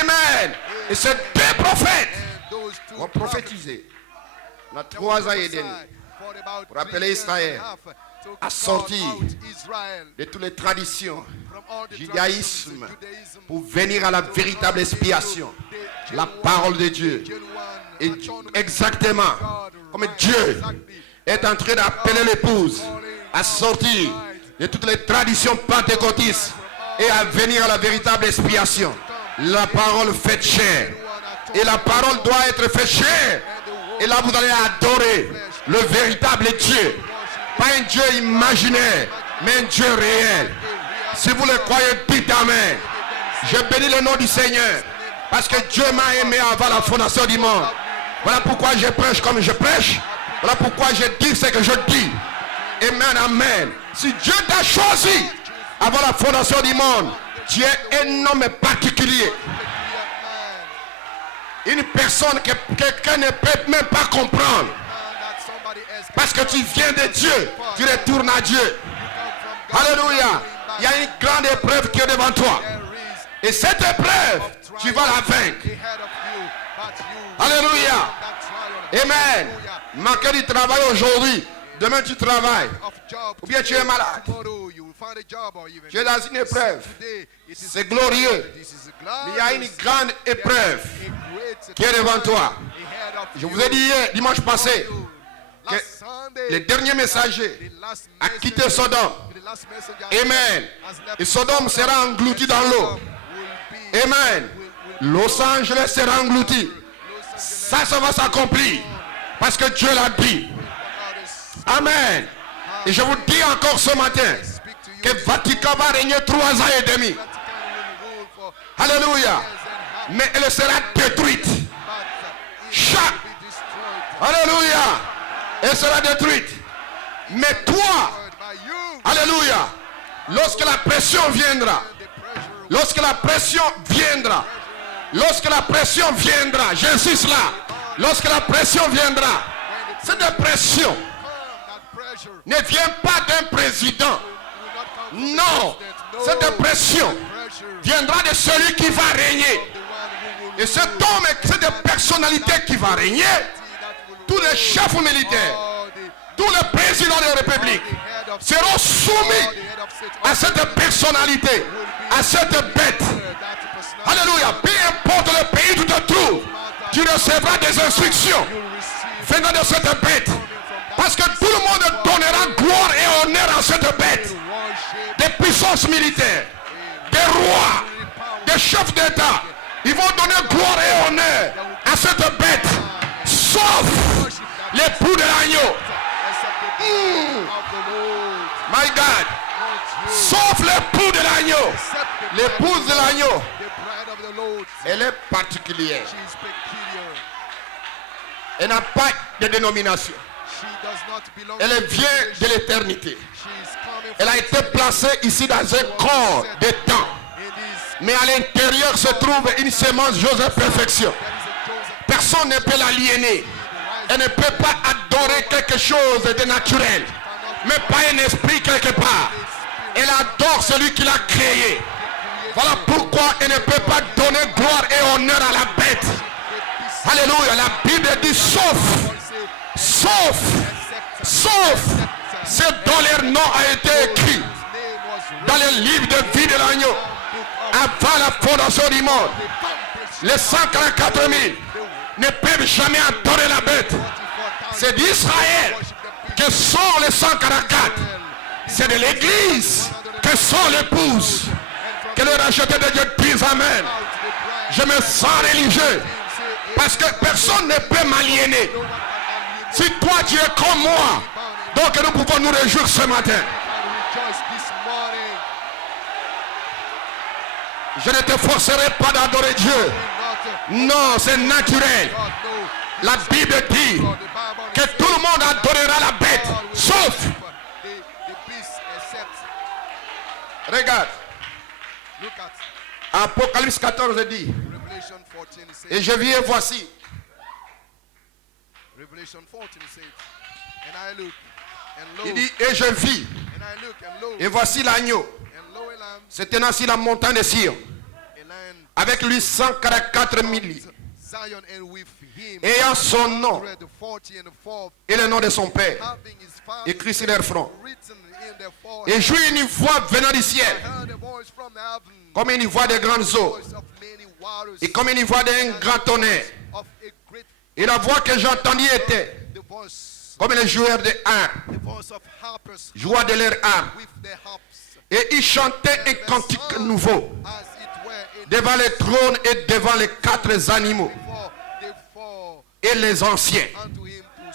Amen. Et ces deux prophètes ont prophétisé. On a 3 ans et demi pour appeler Israël à sortir de toutes les traditions, judaïsme, pour venir à la véritable expiation, la parole de Dieu. Et exactement comme Dieu est en train d'appeler l'épouse à sortir de toutes les traditions pentecôtistes et à venir à la véritable expiation. La parole fait chair. Et la parole doit être faite chair. Et là vous allez adorer le véritable Dieu. Pas un Dieu imaginaire, mais un Dieu réel. Si vous le croyez, dites Amen. Je bénis le nom du Seigneur. Parce que Dieu m'a aimé avant la fondation du monde. Voilà pourquoi je prêche comme je prêche. Voilà pourquoi je dis ce que je dis. Amen, amen. Si Dieu t'a choisi avant la fondation du monde, tu es un homme particulier. Une personne que quelqu'un ne peut même pas comprendre. Parce que tu viens de Dieu, tu retournes à Dieu. Alléluia. Il y a une grande épreuve qui est devant toi. Et cette épreuve, tu vas la vaincre. Alléluia. Amen. Manquer du travail aujourd'hui. Demain tu travailles. Ou bien tu es malade. Tu es dans une épreuve. C'est glorieux. Mais il y a une grande épreuve qui est devant toi. Je vous ai dit hier, dimanche passé, que le dernier messager a quitté Sodome. Amen. Et Sodome sera englouti dans l'eau. Amen. Los Angeles sera englouti. Ça va s'accomplir. Parce que Dieu l'a dit. Amen. Et je vous dis encore ce matin que Vatican va régner 3 ans et demi. Alléluia. Mais elle sera détruite. Alléluia. Elle sera détruite. Mais toi, alléluia, lorsque la pression viendra, lorsque la pression viendra, j'insiste là, lorsque la pression viendra, cette pression ne vient pas d'un président. Non, cette pression viendra de celui qui va régner. Et cet homme et cette personnalité qui va régner, tous les chefs militaires, tous les présidents de la République seront soumis à cette personnalité, à cette bête. Alléluia. Peu importe le pays où tu te trouves, tu recevras des instructions venant de cette bête. Parce que tout le monde donnera gloire et honneur à cette bête. Des puissances militaires, des rois, des chefs d'État, ils vont donner gloire et honneur à cette bête. Sauf l'époux de l'agneau. My God. Sauf l'époux de l'agneau. L'épouse de l'agneau. Elle est particulière. Elle n'a pas de dénomination. Elle vient de l'éternité. Elle a été placée ici dans un corps de temps. Mais à l'intérieur se trouve une sémence Joseph perfection. Personne ne peut l'aliéner. Elle ne peut pas adorer quelque chose de naturel. Mais pas un esprit quelque part. Elle adore celui qui l'a créé. Voilà pourquoi elle ne peut pas donner gloire et honneur à la bête. Alléluia. La Bible dit sauf, c'est dont leur nom a été écrit dans le livre de vie de l'agneau avant la fondation du monde. Les 144 000 ne peuvent jamais adorer la bête. C'est d'Israël que sont les 144. C'est de l'église que sont l'épouse. Que le racheté de Dieu dise Amen. Je me sens religieux parce que personne ne peut m'aliéner. Si toi tu es comme moi, donc nous pouvons nous réjouir ce matin. Je ne te forcerai pas d'adorer Dieu. Non, c'est naturel. God, no. La Bible dit God, the Bible que tout le monde adorera la bête, sauf. the beast except. Regarde, Look at Apocalypse 14 dit, Revelation 14. It says, et je vis et voici, Revelation 14 says, and I look, and lo, il dit, et je vis, and I look, and lo, et voici l'agneau, and lo, a lamb, se tenant sur la montagne de Sion, a lion, avec lui 144 000, Zion, and with him, ayant son nom 140 and 4, et le nom de son père, having his father's écrit sur leur front. written in their forehead. Et j'eus une voix venant du ciel, I heard a voice from heaven, comme une voix de grandes eaux, voice of many waters, et comme une voix d'un grand tonnerre. of a great, Et la voix que j'entendis était the voice, comme les joueurs de harpe, the voice of harpers jouant de leur harpe. with their harps, Et ils chantaient un cantique nouveau as it were in devant le trône et devant les quatre animaux before they fall et les anciens. unto him who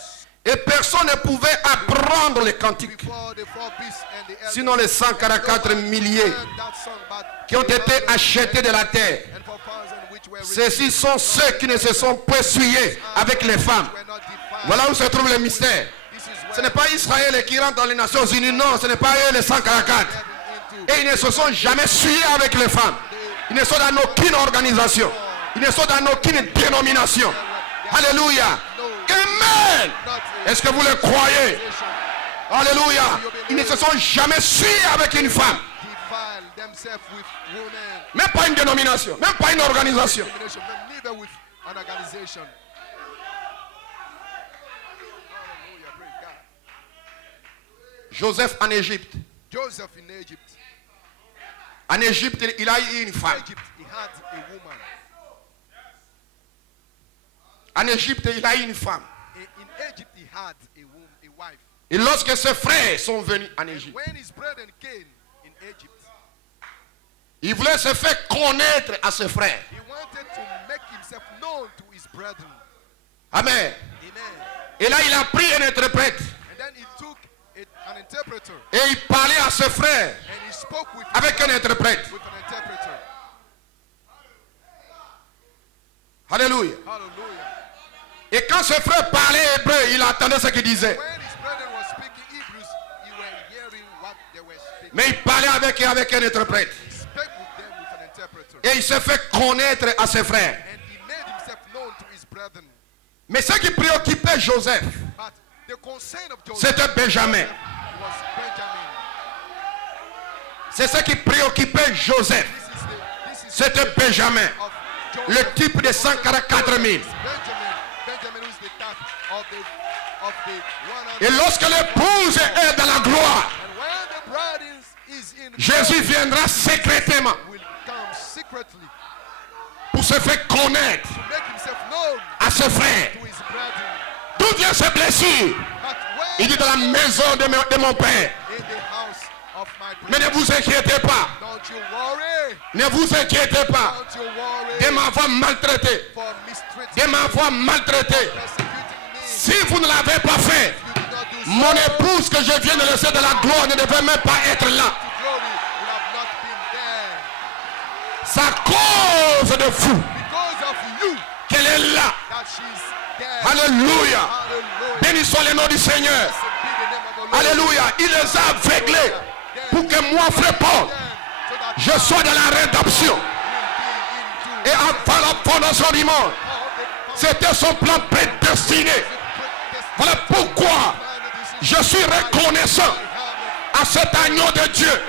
Et personne ne pouvait apprendre le cantique, before the four beasts and the elders. sinon les 144 milliers Learn that song, but qui ont été achetés de la terre. and for thousand which were Ceux-ci sont ceux qui ne se sont pas souillés avec les femmes. were not defiled. Voilà où se trouve le mystère. This is Ce where n'est pas Israël qui rentre dans les Nations Unies, non, ce n'est pas eux les 144. into Et ils ne se sont jamais souillés avec les femmes. Ils ne sont dans aucune organisation. Ils ne sont dans aucune dénomination. Alléluia. Amen. Est-ce que vous le croyez? Alléluia. Ils ne se sont jamais souillés avec une femme. defile themselves with women. Même pas une dénomination. Même pas une organisation. Denomination, neither with an organization. Hallelujah, praise God. Joseph en Égypte. Joseph in Egypt. En Égypte, il a eu une femme. Egypt, he had a woman. En Égypte, il a eu une femme. In Egypt, he had a wife. Et lorsque ses frères sont venus en Égypte, When his brethren came in Egypt, il voulait se faire connaître à ses frères. he wanted to make himself known to his brethren. Amen. Amen. Et là, il a pris un interprète. And then he took an interpreter Et il parlait à ses frères and he spoke with avec un interprète. with an interpreter. Alléluia. Hallelujah. Et quand ses frères parlaient hébreu, il entendait ce qu'il disait. When his brethren were speaking Hebrews, you were hearing what they were speaking. Mais il parlait avec un interprète. He spoke with them with an interpreter. Et il s'est fait connaître à ses frères. And he made himself known to his brethren. Mais ce qui préoccupait Joseph, But the concern of Joseph c'était Benjamin. was Benjamin. C'est ce qui préoccupait Joseph. This is C'était Benjamin. of Joseph. Le type de 144 000. Benjamin who is the type of the 100. Et lorsque l'épouse est dans la gloire, And when the bride is in Jésus viendra secrètement will come secretly pour se faire connaître to make himself known à ses frères. to his brethren. D'où vient ces blessures? But Il dit dans la maison de mon père. in the house of my Mais brethren, ne vous inquiétez pas. don't you worry, Ne vous inquiétez pas don't you worry de m'avoir maltraité. for mistreating De me, m'avoir maltraité. persecuting me. Si vous ne l'avez pas fait, You did not do so. mon épouse que je viens de laisser de la gloire ne devait même pas être là. The glory would have not been there C'est à cause de vous because of you qu'elle est là. that she's there. Alléluia. Hallelujah. Béni soit le nom du Seigneur. Blessed be the name of the Lord. Alléluia. Il les a aveuglés pour que moi, frère Paul, So that je sois dans la rédemption. will be Et into avant la fondation du monde, all the c'était son plan prédestiné. Voilà pourquoi je suis reconnaissant à cet agneau de Dieu.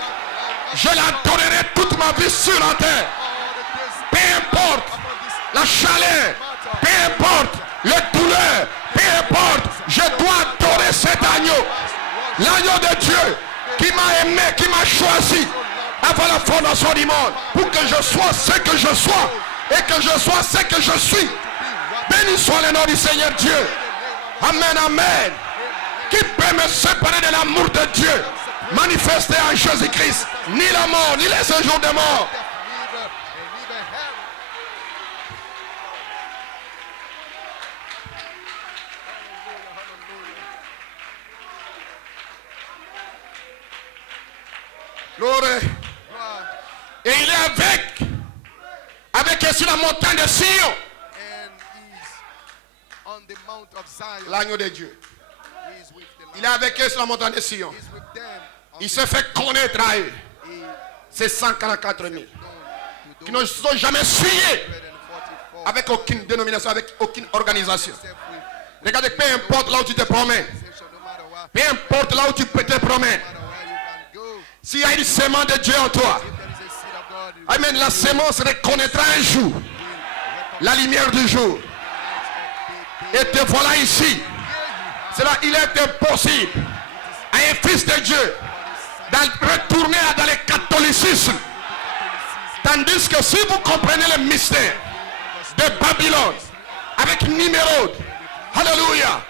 Je l'adorerai toute ma vie sur la terre. Peu importe la chaleur, peu importe les douleurs, peu importe, je dois adorer cet agneau. L'agneau de Dieu qui m'a aimé, qui m'a choisi avant la fondation du monde pour que je sois ce que je sois et que je sois ce que je suis. Béni soit le nom du Seigneur Dieu. Amen, amen. Qui peut me séparer de l'amour de Dieu manifesté en Jésus-Christ? Ni la mort, ni les séjours de mort. neither hell. Gloire. Et il est avec avec eux sur la montagne de Sion. And he's on the Mount of Zion. L'agneau de Dieu. He's with the Il est avec eux sur la montagne de Sion. He's with them. Il se fait connaître à eux. He Ces 144 000 known to qui those ne sont jamais suyés 144 avec aucune dénomination, avec aucune organisation. except with Regardez, peu importe là où tu te promènes, station, no matter what, peu importe là où tu peux te promèner, no matter where you can go. s'il y a une semence de Dieu en toi, If there is a seed of God, you amen, la semence reconnaîtra un jour la lumière du jour. Et te voilà ici. Cela, il est impossible à un fils de Dieu de retourner dans le catholicisme. Tandis que si vous comprenez le mystère de Babylone avec Nimérode, alléluia,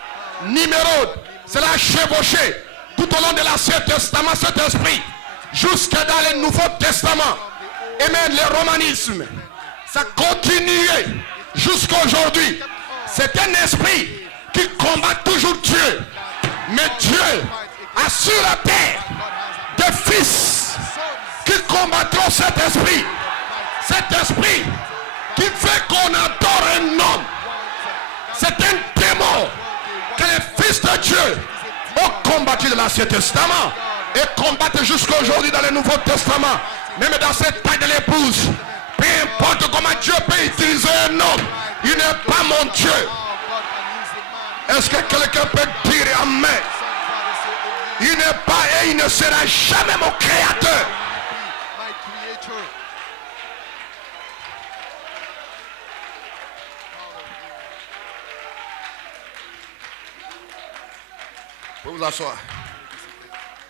Nimérode, cela a chevauché tout au long de l'Ancien Testament cet esprit jusque dans le Nouveau Testament. Et même le romanisme, ça continuait jusqu'à aujourd'hui. C'est un esprit qui combat toujours Dieu. Mais Dieu a sur la terre des fils qui combattront cet esprit. Cet esprit qui fait qu'on adore un homme. C'est un démon que les fils de Dieu ont combattu dans l'Ancien Testament et combattent jusqu'à aujourd'hui dans le Nouveau Testament. Même dans cette taille de l'épouse, peu importe comment Dieu peut utiliser un homme, il n'est pas mon Dieu. Est-ce que quelqu'un peut dire Amen? Il n'est pas et il ne sera jamais mon créateur. my creator. Vous vous asseoir.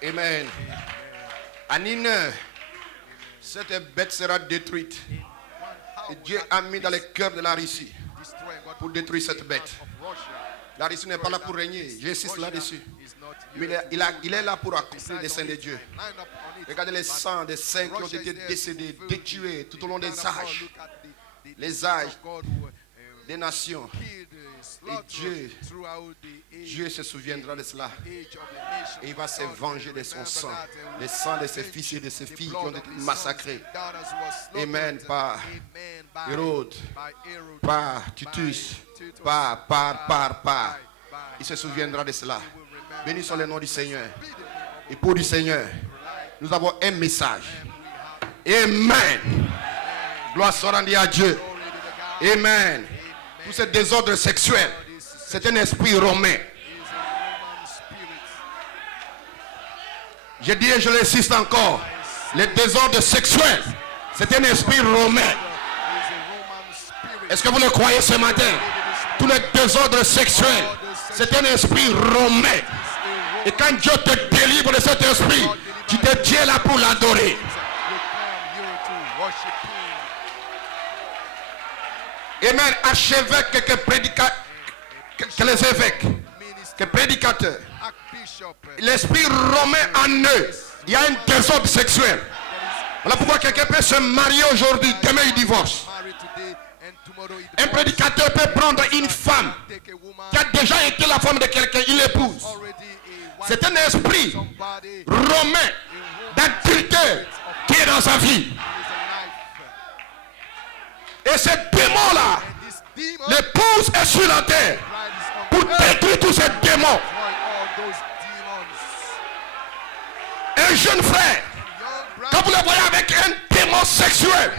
Amen. À une heure, cette bête sera détruite. Et Dieu a mis dans le cœur de la Russie Destroying God pour détruire cette bête. of Russia. La Russie n'est pas là pour régner. J'insiste là-dessus. Is not Mais il est là pour accomplir les saints de Dieu. line up on it. Regardez les sangs des saints qui ont été décédés, détués tout au long des âges, Look at the les âges of God who des nations. killed, slaughtered Dieu- throughout the age, Dieu se souviendra de cela. age of the nation. Et il va se God venger de will son remember sang, that and will le sang de ses avenge fils et de ses the filles qui blood ont of été his sons massacrés. and daughters who were slaughtered. Amen. Par Amen. By Hérode, Herod, par Titus, par. Il se souviendra de cela. Béni soit le nom du Seigneur. Et pour du Seigneur, nous avons un message. Amen. Gloire soit rendue à Dieu. Amen. Tout ce désordre sexuel, c'est un esprit romain. Je dis et je l'insiste encore. Le désordre sexuel, c'est un esprit romain. Est-ce que vous le croyez ce matin? Tout le désordre sexuel, c'est un esprit romain. Et quand Dieu te délivre de cet esprit, tu te tiens là pour l'adorer. Amen. Archevêque que les évêques, que prédicateurs. L'esprit romain en eux, il y a un désordre sexuel. Voilà pourquoi quelqu'un peut se marier aujourd'hui, demain il divorce. Un prédicateur peut prendre une femme qui a déjà été la femme de quelqu'un, il l'épouse. C'est un esprit romain d'adultère qui est dans sa vie. Et ce démon-là, l'épouse est sur la terre pour détruire tous ces démons. Un jeune frère, quand vous le voyez avec un démon sexuel,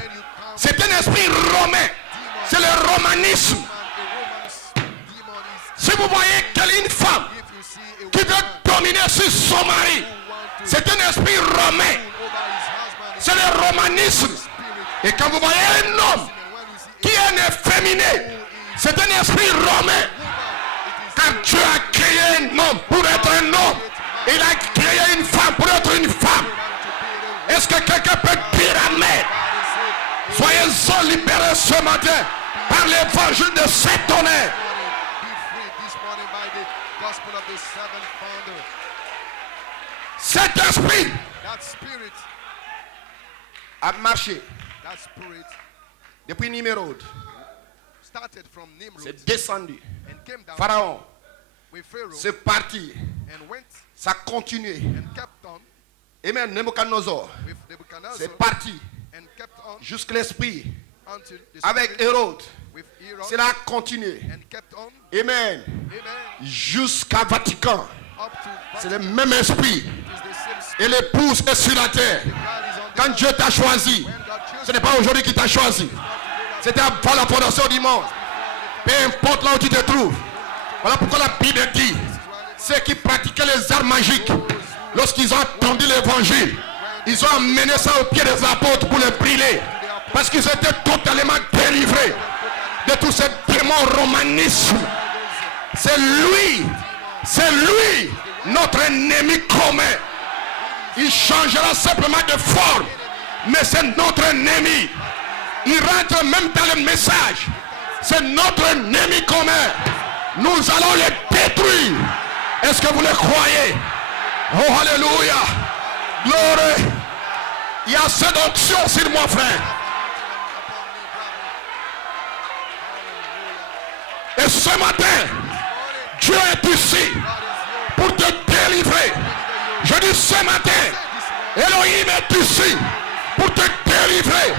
c'est un esprit romain. C'est le romanisme. Si vous voyez une femme qui veut dominer sur son mari, c'est un esprit romain. C'est le romanisme. Et quand vous voyez un homme qui est efféminé, c'est un esprit romain. Car Dieu a créé un homme pour être un homme. Il a créé une femme pour être une femme. Est-ce que quelqu'un peut dire Amen? Soyez-en libérés ce matin par l'évangile de Saint-Tonnerre. Cet esprit a marché depuis Nimérode. C'est descendu. Pharaon, c'est parti. Ça a continué. Et même Nebuchadnezzar, c'est parti. Jusqu'à l'esprit until the avec spirit Hérode. with Herod Cela a continué. and kept on. Amen. Amen. Jusqu'à Vatican. Up to C'est Vatican. le même esprit. It is the same spirit. Et l'épouse est sur la terre. God is on the Quand earth. Dieu t'a choisi, When God chose ce n'est pas aujourd'hui qu'il t'a choisi. C'était avant la fondation du monde. Peu importe là où tu te trouves. Voilà pourquoi la Bible dit, ceux qui pratiquaient les arts magiques, lorsqu'ils ont entendu l'évangile, ils ont amené ça au pied des apôtres pour les brûler. Parce qu'ils étaient totalement délivrés de tous ces démons romanisme. C'est lui, notre ennemi commun. Il changera simplement de forme, mais c'est notre ennemi. Il rentre même dans le message. C'est notre ennemi commun. Nous allons les détruire. Est-ce que vous le croyez? Oh, alléluia. Gloire. Il y a cette onction sur moi, frère. Et ce matin, Dieu est ici pour te délivrer. Je dis ce matin, Elohim est ici pour te délivrer.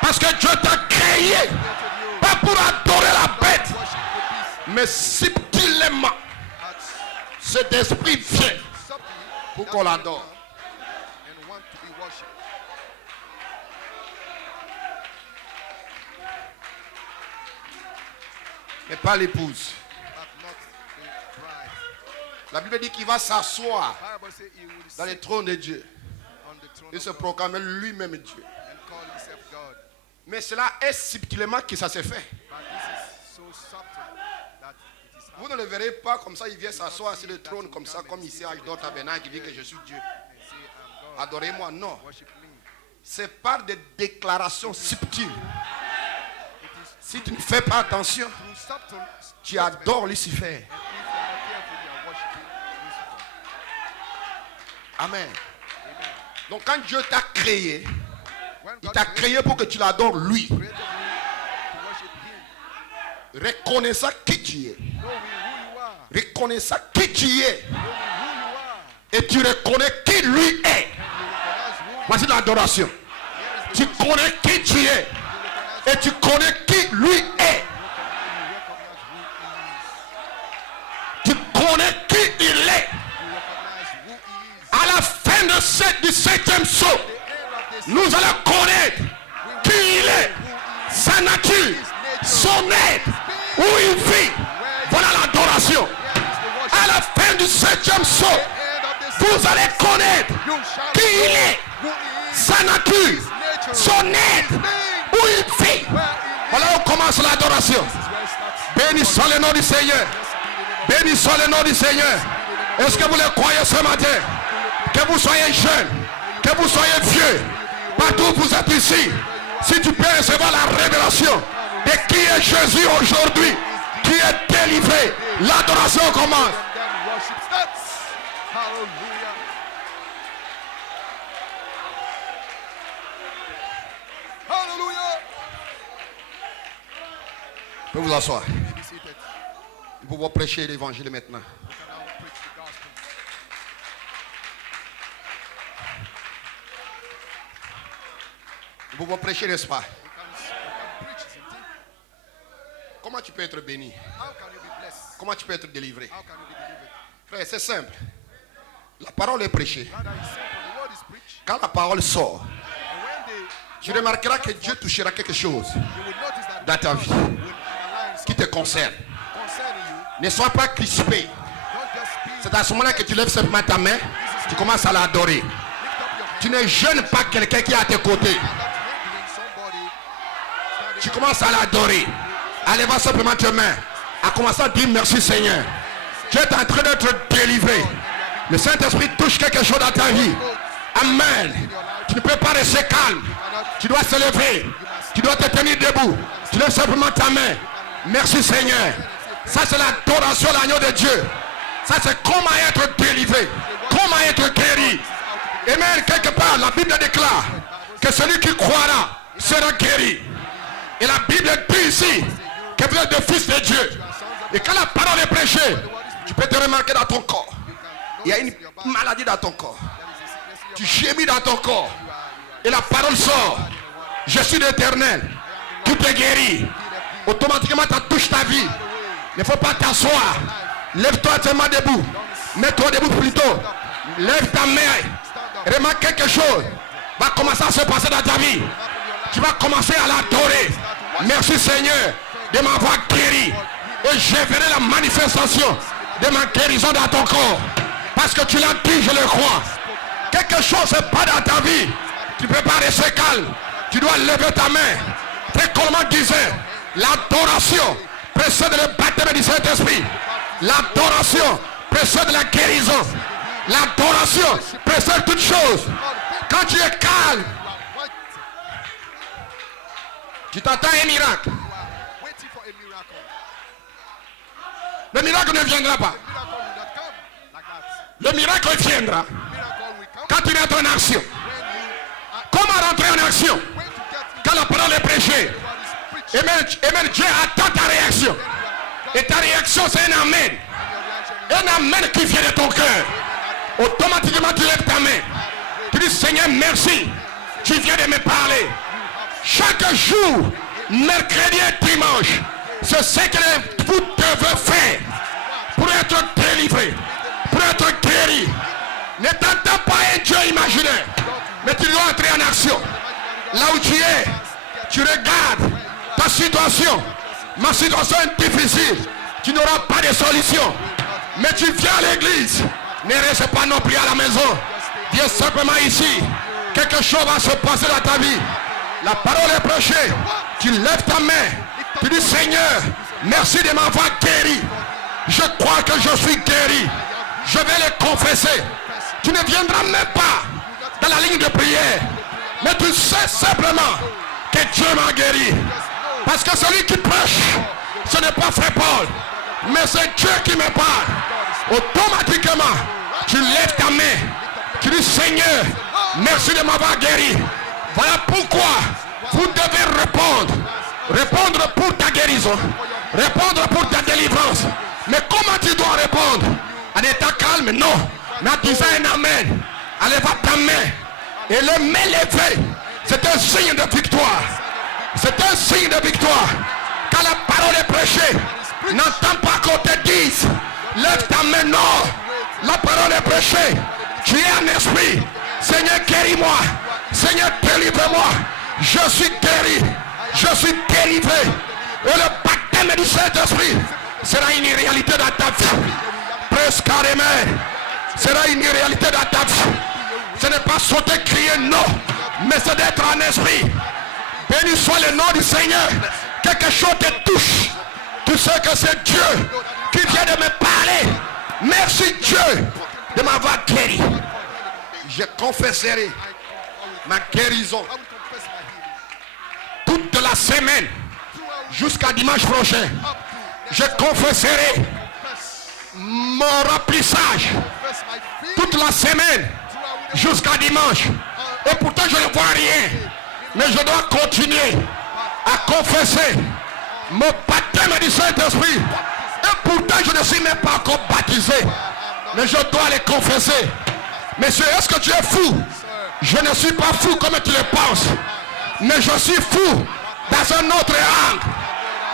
Parce que Dieu t'a créé, pas pour adorer la bête, mais subtilement, cet esprit vient pour qu'on l'adore. and want to be worshipped. Mais pas l'épouse. But not the bride. La Bible dit qu'il va s'asseoir Bible says he will dans sit le trône de Dieu on the throne et of se God proclamer lui-même Dieu. and call himself God. Mais cela est subtilement que ça se fait. But this is so subtle that it is Vous ne le verrez pas comme ça, il vient s'asseoir sur le trône comme ça, comme ici à Aldor Tabernacle, qui dit que je suis Dieu. and say, I'm God. Adorez-moi, non. Worship me. C'est par des déclarations subtiles. Si tu ne fais pas attention, Through subtle tu adores Lucifer. and if you are not careful, you are worshiping Lucifer. Amen. Donc quand Dieu t'a créé, When il God t'a created créé pour que tu l'adores lui. you to worship him, Reconnaissant qui tu es. knowing who you are, Reconnaissant qui tu es. knowing who you are, Et tu reconnais qui lui est. and you recognize who Voici l'adoration. Tu connais qui tu es. Et tu connais qui lui est. Tu connais qui il est. À la fin du septième saut, nous allons connaître qui il est, sa nature, son être, où il vit. Voilà l'adoration. À la fin du septième saut, vous allez connaître qui il est, sa nature, son être, où il vit. Voilà où commence l'adoration. Bénissons le nom du Seigneur. Bénissons le nom du Seigneur. Est-ce que vous le croyez ce matin? Que vous soyez jeune, que vous soyez vieux, partout où vous êtes ici, si tu peux recevoir la révélation de qui est Jésus aujourd'hui, qui est délivré, l'adoration commence. then worship starts. Hallelujah. Hallelujah. Vous pouvez vous asseoir. Be seated. Nous pouvons prêcher l'évangile maintenant. We can now preach the gospel. Nous pouvons prêcher, n'est-ce pas? We can preach, isn't it? Comment tu peux être béni? How can you be blessed? Comment tu peux être délivré? How can you be delivered? Frère, c'est simple. La parole est prêchée. Rather, it's simple. The word is preached. Quand la parole sort, And when they, tu remarqueras que Dieu touchera quelque chose you will notice that dans ta vie will align qui te concerne. concerning you. Ne sois pas crispé. Don't just speak. C'est à ce moment-là que tu lèves simplement ta main, tu commences à l'adorer. Lift up your hand. Tu ne gênes pas quelqu'un qui est à tes côtés. Not hindering somebody. Standing Tu commences à l'adorer. En levant simplement tes mains. À commencer à dire merci Seigneur. Tu es en train d'être délivré. Le Saint-Esprit touche quelque chose dans ta vie. Amen. Tu ne peux pas rester calme. Tu dois se lever. Tu dois te tenir debout. Tu lèves simplement ta main. Merci Seigneur. Ça c'est l'adoration à l'agneau de Dieu. Ça c'est comment être délivré. Comment être guéri. Amen. Quelque part, la Bible déclare que celui qui croira sera guéri. Et la Bible dit ici que vous êtes des fils de Dieu. Et quand la parole est prêchée, tu peux te remarquer dans ton corps. Il y a une maladie dans ton corps. Tu gémis dans ton corps. Et la parole sort. Je suis l'Éternel. qui te guérit. Automatiquement, ça touche ta vie. Il ne faut pas t'asseoir. Lève-toi tellement debout. Mets-toi debout plutôt. Lève ta main. Remarque quelque chose. Va commencer à se passer dans ta vie. Tu vas commencer à l'adorer. Merci Seigneur de m'avoir guéri. Et je verrai la manifestation de ma guérison dans ton corps. Parce que tu l'as dit, je le crois. Quelque chose n'est pas dans ta vie. Tu ne peux pas rester calme. Tu dois lever ta main. Très comment disait, l'adoration précède le baptême du Saint-Esprit. L'adoration précède la guérison. L'adoration précède toute chose. Quand tu es calme, tu t'attends à un miracle. Waiting for a miracle. Le miracle ne viendra pas. Miracle will not come like that. Le miracle viendra Miracle will come quand tu rentres en action. when you are Comment rentrer en action? when to get in Quand la parole est prêchée. what is preached. Amen, Dieu attend ta réaction. Et ta réaction, c'est un amen. Un amen qui vient de ton cœur. Automatiquement, tu lèves ta main. Tu dis, Seigneur, merci. Tu viens de me parler. Chaque jour, mercredi et dimanche, c'est ce que vous devez faire pour être délivré, pour être guéri. Ne t'attends pas à un Dieu imaginaire, mais tu dois entrer en action. Là où tu es, tu regardes ta situation. Ma situation est difficile. Tu n'auras pas de solution. Mais tu viens à l'église. Ne reste pas non plus à la maison. Viens simplement ici. Quelque chose va se passer dans ta vie. La parole est prêchée. Tu lèves ta main. Tu dis, Seigneur, merci de m'avoir guéri. Je crois que je suis guéri. Je vais le confesser. Tu ne viendras même pas dans la ligne de prière. Mais tu sais simplement que Dieu m'a guéri. Parce que celui qui prêche, ce n'est pas Frère Paul, mais c'est Dieu qui me parle. Automatiquement, tu lèves ta main. Tu dis, Seigneur, merci de m'avoir guéri. Voilà pourquoi vous devez répondre. Répondre pour ta guérison. Répondre pour ta délivrance. Mais comment tu dois répondre? En étant calme? Non. Mais en disant un amen. Allez, va ta main. Et le main levé, c'est un signe de victoire. C'est un signe de victoire. Quand la parole est prêchée, n'entends pas qu'on te dise, lève ta main, non. La parole est prêchée. Tu es un esprit. Seigneur, guéris-moi. Seigneur, délivre-moi. Je suis guéri. Je suis délivré. Et le baptême du Saint-Esprit sera une réalité dans ta vie. Presque carrément. Sera une réalité dans ta vie. Ce n'est pas sauter, crier non, mais c'est d'être en esprit. Béni soit le nom du Seigneur. Quelque chose te touche. Tu sais que c'est Dieu qui vient de me parler. Merci Dieu de m'avoir guéri. Je confesserai ma guérison I will confess my healing. toute la semaine jusqu'à dimanche prochain. Je confesserai mon remplissage Confess my feet. toute la semaine jusqu'à dimanche. Et pourtant je ne vois rien. Mais je dois continuer à confesser mon baptême du Saint-Esprit. Et pourtant je ne suis même pas encore baptisé. Mais je dois les confesser. Monsieur, est-ce que tu es fou? Je ne suis pas fou comme tu le penses. Mais je suis fou dans un autre angle.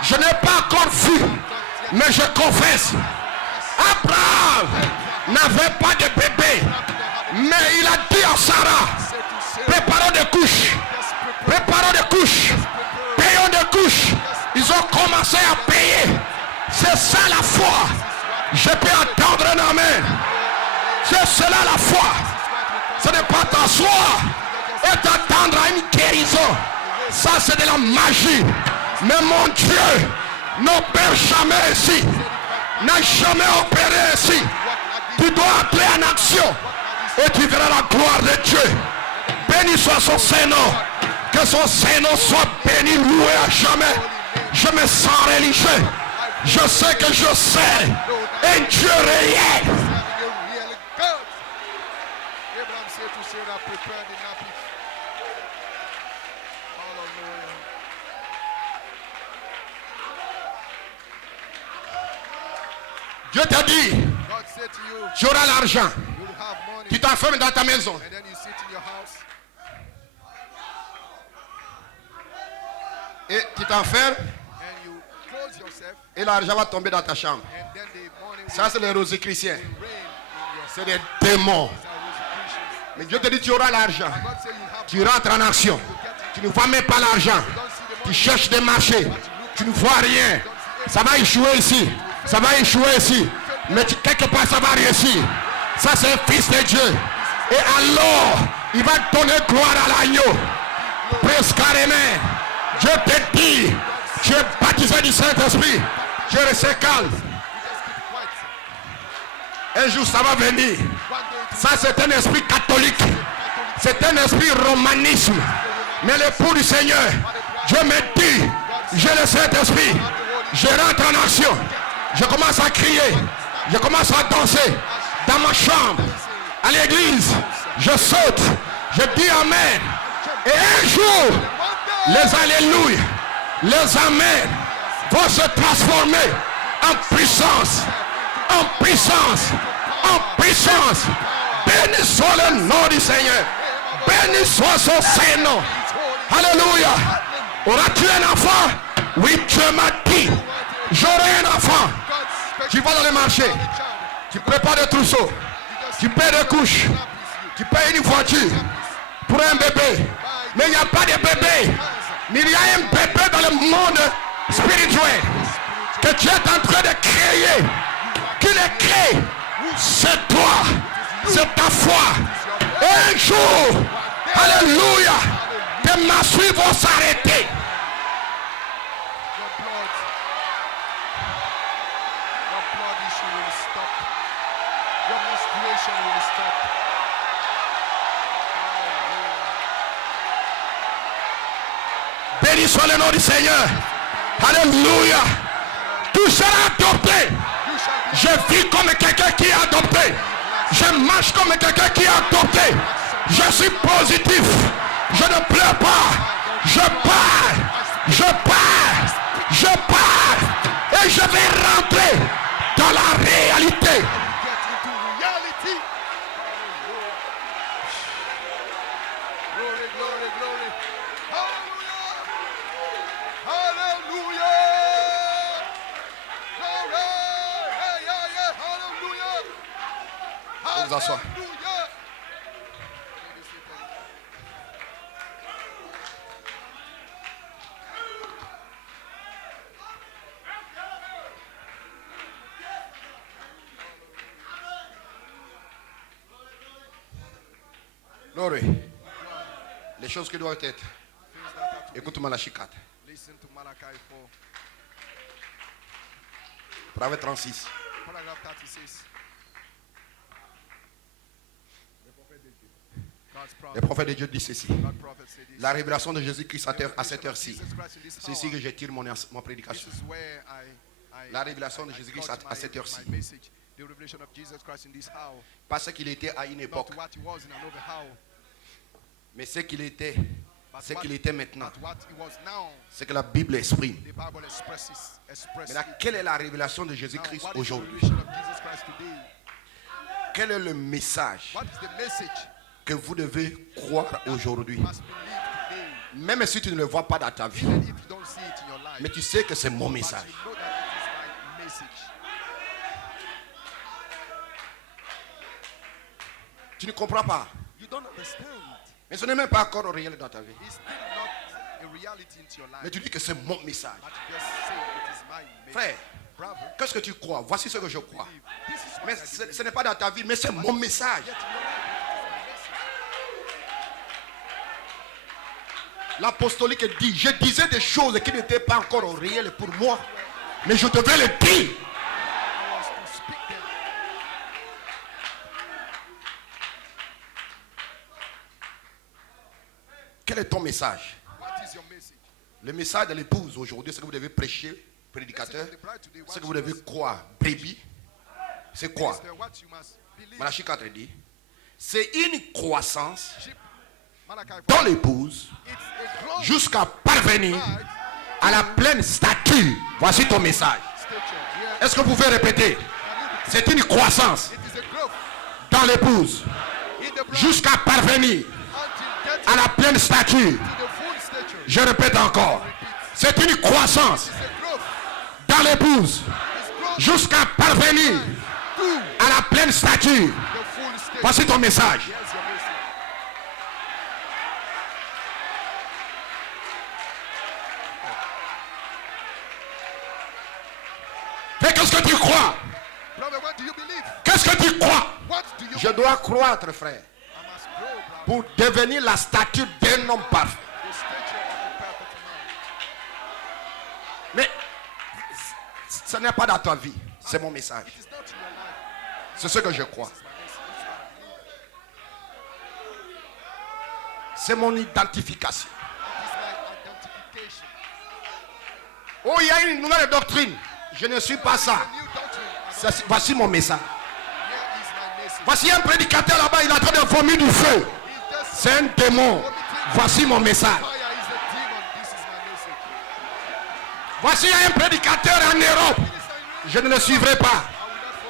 Je n'ai pas encore vu. Mais je confesse. Abraham n'avait pas de bébé. Mais il a dit à Sarah, préparons des couches. Préparons des couches. Payons des couches. Ils ont commencé à payer. C'est ça la foi. Je peux attendre un amen. C'est cela la foi. Ce n'est pas t'asseoir et t'attendre à une guérison. Ça c'est de la magie. Mais mon Dieu n'opère jamais ici. N'a jamais opéré ici. Tu dois entrer en action. Et tu verras la gloire de Dieu. Béni soit son Saint-Nom. Que son Saint-Nom soit béni, loué à jamais. Je me sens religieux. Je sais que je sais un Dieu réel. Really good. Abraham said to Sarah, prepare the nappy. Hallelujah. Dieu t'a dit, God said to you, tu auras l'argent. you will have money. Tu t'enfermes dans ta maison. And then you sit in your house. Et tu t'enfermes and you close yourself, et l'argent va tomber dans ta chambre. and then the money will Ça, c'est les rosicruciens. rain in your C'est des démons. Rosicrucians. Mais Dieu te dit, tu auras l'argent. God say you have Tu rentres en action. Tu ne vois même pas l'argent. Tu cherches des marchés. Tu ne vois rien. Ça va échouer ici. Ça va échouer ici. Mais quelque part, ça va réussir. Ça, c'est un fils de Dieu. Et alors, il va donner gloire à l'agneau. Prince Carême, Dieu te dit, tu es baptisé du Saint-Esprit. Tu es resté calme. Un jour, ça va venir. Ça, c'est un esprit catholique. C'est un esprit romanisme. Mais l'époux du Seigneur, Dieu me dit, j'ai le Saint-Esprit. Je rentre en action. Je commence à crier. Je commence à danser dans ma chambre, à l'église. Je saute. Je dis Amen. Et un jour, les Alléluia, les Amen vont se transformer en puissance. En puissance. En puissance. Béni soit le nom du Seigneur. Béni soit son Saint-Nom. Alléluia. Auras-tu un enfant? Oui, Dieu m'a dit. J'aurai un enfant. Tu vas dans le marché. Tu prépares des trousseaux. Tu payes des couches. Tu payes une voiture pour un bébé. Mais il n'y a pas de bébé. Mais il y a un bébé dans le monde spirituel que tu es en train de créer. Qui le crée? C'est toi. C'est ta foi. Et un jour, alléluia, tes massifs vont s'arrêter. Your blood issue will stop. Your menstruation will stop. Béni soit le nom du Seigneur. Alléluia. Tu seras adopté. Je vis comme quelqu'un qui est adopté. Je marche comme quelqu'un qui est adopté. Je suis positif. Je ne pleure pas. Je pars. Je pars. Je pars. Et je vais rentrer dans la réalité. Get into reality. Glory, glory, glory. Hallelujah. Hallelujah. Glory. Hey, yeah, yeah. Hallelujah. Vous asseoir. Hallelujah. Glory. Les choses qui doivent être. Écoute Malachie 4. Listen to Malachi 4, Proverbe 36. paragraph 36. God's Les prophet, prophètes de Dieu disent ceci. God prophet said this. La révélation de Jésus-Christ à cette heure-ci. Jesus Christ in this C'est ici hour. que je tire mon This prédication. is where I La révélation de Jésus-Christ got à cette heure-ci. my message. The revelation of Jesus Christ in this hour. Pas ce qu'il était à une Not époque, what he was in another hour, mais ce qu'il était, but ce qu'il était maintenant. but what he was now. Ce que la Bible exprime. The Bible expresses Maintenant, it. quelle est la révélation de Now, Jésus-Christ what is the aujourd'hui? revelation of Jesus Christ today? Quel est le message What is the message que vous devez croire aujourd'hui? you must believe today? Même si tu ne le vois pas dans ta vie, Even if you don't see it in your life, mais tu sais que c'est mon but message. you know that it is my message. Tu ne comprends pas. You don't understand. Mais ce n'est même pas encore réel dans ta vie. It's still not a reality into your life. Mais tu dis que c'est mon message. But you just say it is my message. Frère, Brother, qu'est-ce que tu crois? Voici ce que je crois. this is what Mais I believe. ce n'est pas dans ta vie, mais c'est mon message. Yet you know that it is my message. L'apostolique dit, je disais des choses qui n'étaient pas encore réelles pour moi, mais je devais le dire. I was to speak them. Quel est ton message? What is your message? Le message de l'épouse aujourd'hui, ce que vous devez prêcher, prédicateur, The bride today, ce what que vous you devez must croire, bébé, c'est quoi? minister, what you must believe. Malachie 4 dit, c'est une croissance Malachi 4, dans l'épouse it's a growth jusqu'à parvenir à la pleine stature. Voici ton message. stature. Yeah. Est-ce que vous pouvez répéter? C'est une croissance It is a growth dans l'épouse in the bride jusqu'à parvenir until getting à la pleine stature. to the full stature. Je répète encore. C'est une croissance It's a growth. dans l'épouse It's growth jusqu'à parvenir to à la pleine stature. the full state. Voici ton message. Here's your message. Mais qu'est-ce que tu crois? Brother, what do you believe? Qu'est-ce que tu crois? What do you Je dois croître, frère, I must grow, brother. pour devenir la stature d'un homme parfait. The stature of a perfect man. Mais ce n'est pas dans ta vie, c'est mon message. It is not in your life. C'est ce que je crois. It's my message. It's what I believe. C'est mon identification. It's my identification. Oh, il y a une nouvelle doctrine. Je ne suis pas ça. A new doctrine. Voici mon message. Here is my message. Voici un prédicateur là-bas, il est en train de vomir du feu. He's just C'est un démon. Voici mon message. fire is a demon. This is my message. Voici un prédicateur en Europe. Je ne le suivrai pas.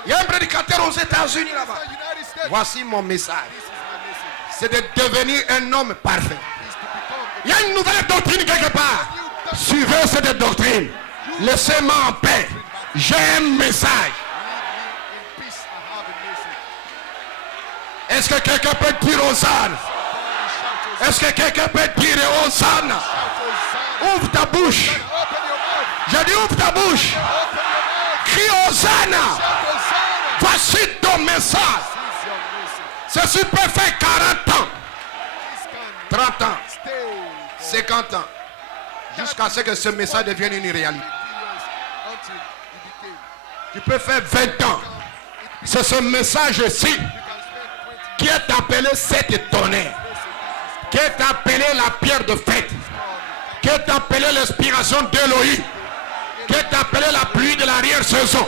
Il y a un prédicateur aux États-Unis là-bas. The United States. Voici mon message. This is my message. C'est de devenir un homme parfait. Is to become Il y a une nouvelle doctrine quelque part. Suivez cette doctrine. Laissez-moi en paix. J'ai un message. in peace. I have a message. Est-ce que quelqu'un peut dire Hosanna? Shout Est-ce que quelqu'un peut dire Hosanna? Hosanna. Ouvre ta bouche. Open your mouth. Je dis ouvre ta bouche. Open your mouth. Crie Hosanna. Shout Hosanna. Voici ton message. This is your message. Ceci peut faire 40 ans, This can 30 ans, stay 50 ans. Jusqu'à ce que ce message devienne une réalité. for until it became. Tu peux faire 20 ans. C'est ce message-ci You can spend 20 qui est appelé cette tonnerre. Qui est appelé la pierre de fête. Qui est appelé l'inspiration d'Élohim. Qui est appelé la pluie de l'arrière-saison.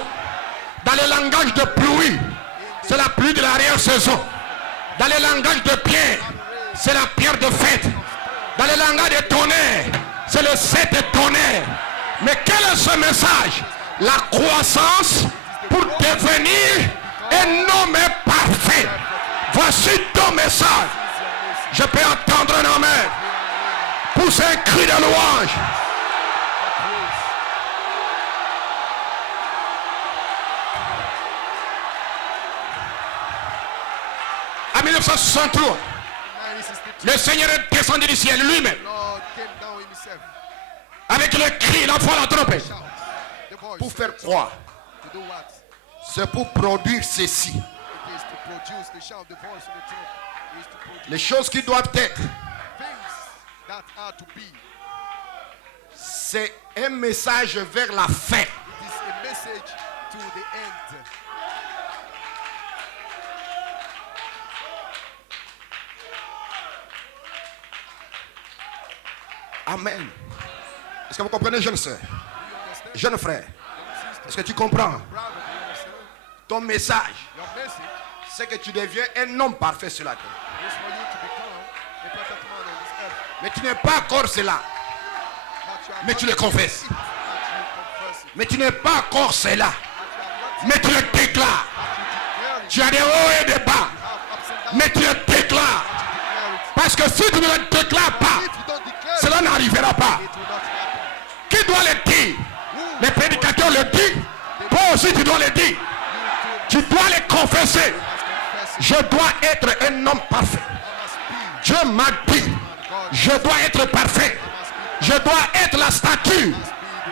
Dans le langage de pluie, c'est la pluie de l'arrière-saison. Dans le langage de pierre, c'est la pierre de fête. Dans le langage de tonnerre, c'est le 7 tonnerre. Mais quel est ce message? La croissance pour devenir un homme parfait. Voici ton message. Je peux entendre un amen. Pousse un cri de louange. En 1963, 1963, le Seigneur est descendu du ciel lui-même Lord came down himself. avec le cri, la voix, la trompette Shout. The voice. pour faire croire. To do what? C'est pour produire ceci. It is to produce the shout, the voice of the trumpet. It is to produce Les choses qui doivent être, things that are to be. c'est un message vers la fin. It is a message to the end. Amen. Est-ce que vous comprenez, jeune sœur? Do you understand? Jeune frère, est-ce que tu comprends? Brother, do you understand? Ton message, Your message c'est que tu deviens un homme parfait sur la terre. is for you to become a perfect man on this earth. Mais tu n'es pas encore cela. But you are Mais not tu le confesses. it, but you confess it. Mais tu n'es pas encore cela. But you have not Mais tu le déclares. declared it. Tu as des hauts et des bas. Have ups and downs. Mais tu le déclares. Declare it. Parce que si tu ne le déclares pas, If you don't declare it, cela n'arrivera pas. it will not happen. Qui doit le dire? Les prédicateurs le disent. Toi aussi tu dois le dire. Tu dois le confesser. Confess it. Je dois être un homme parfait. I must be. Dieu m'a dit, je dois être parfait. Je dois être la statue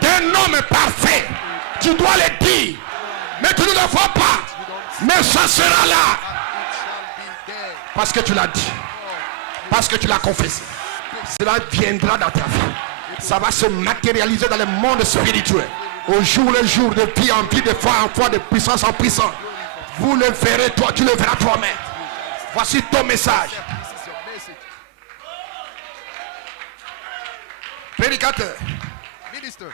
d'un homme parfait. Tu dois le dire. Mais tu ne le vois pas. Mais ça sera là. It shall be there. Parce que tu l'as dit. Parce que tu l'as confessé. Cela viendra dans ta vie. Ça va se matérialiser dans le monde spirituel. Au jour le jour, de vie en vie, de foi en foi, de puissance en puissance. Vous le verrez, toi, tu le verras toi-même. Voici ton message. This is your message. Prédicateur, Minister,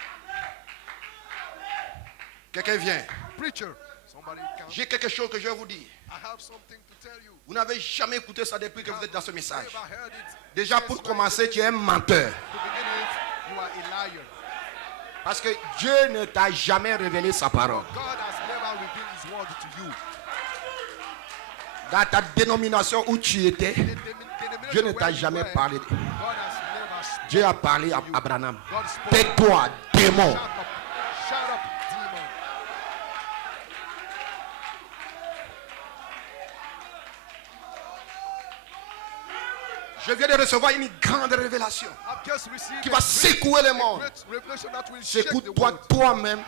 quelqu'un vient. preacher, somebody come. J'ai quelque chose que je vais vous dire. I have something to tell you. Vous n'avez jamais écouté ça depuis que vous êtes dans ce message. Never heard it. Déjà, pour commencer, tu es un menteur. To begin with, you are a liar. Parce que Dieu ne t'a jamais révélé sa parole. God has never revealed his word to you. Dans ta dénomination où tu étais, Dieu ne t'a jamais parlé. God has never Dieu a parlé à Abraham. God spoke. Tais-toi, démon. Shut up, demon. Je viens de recevoir une grande révélation I've just received qui a va great- secouer le a monde. great revelation that will shake the Secoue-toi world. toi-même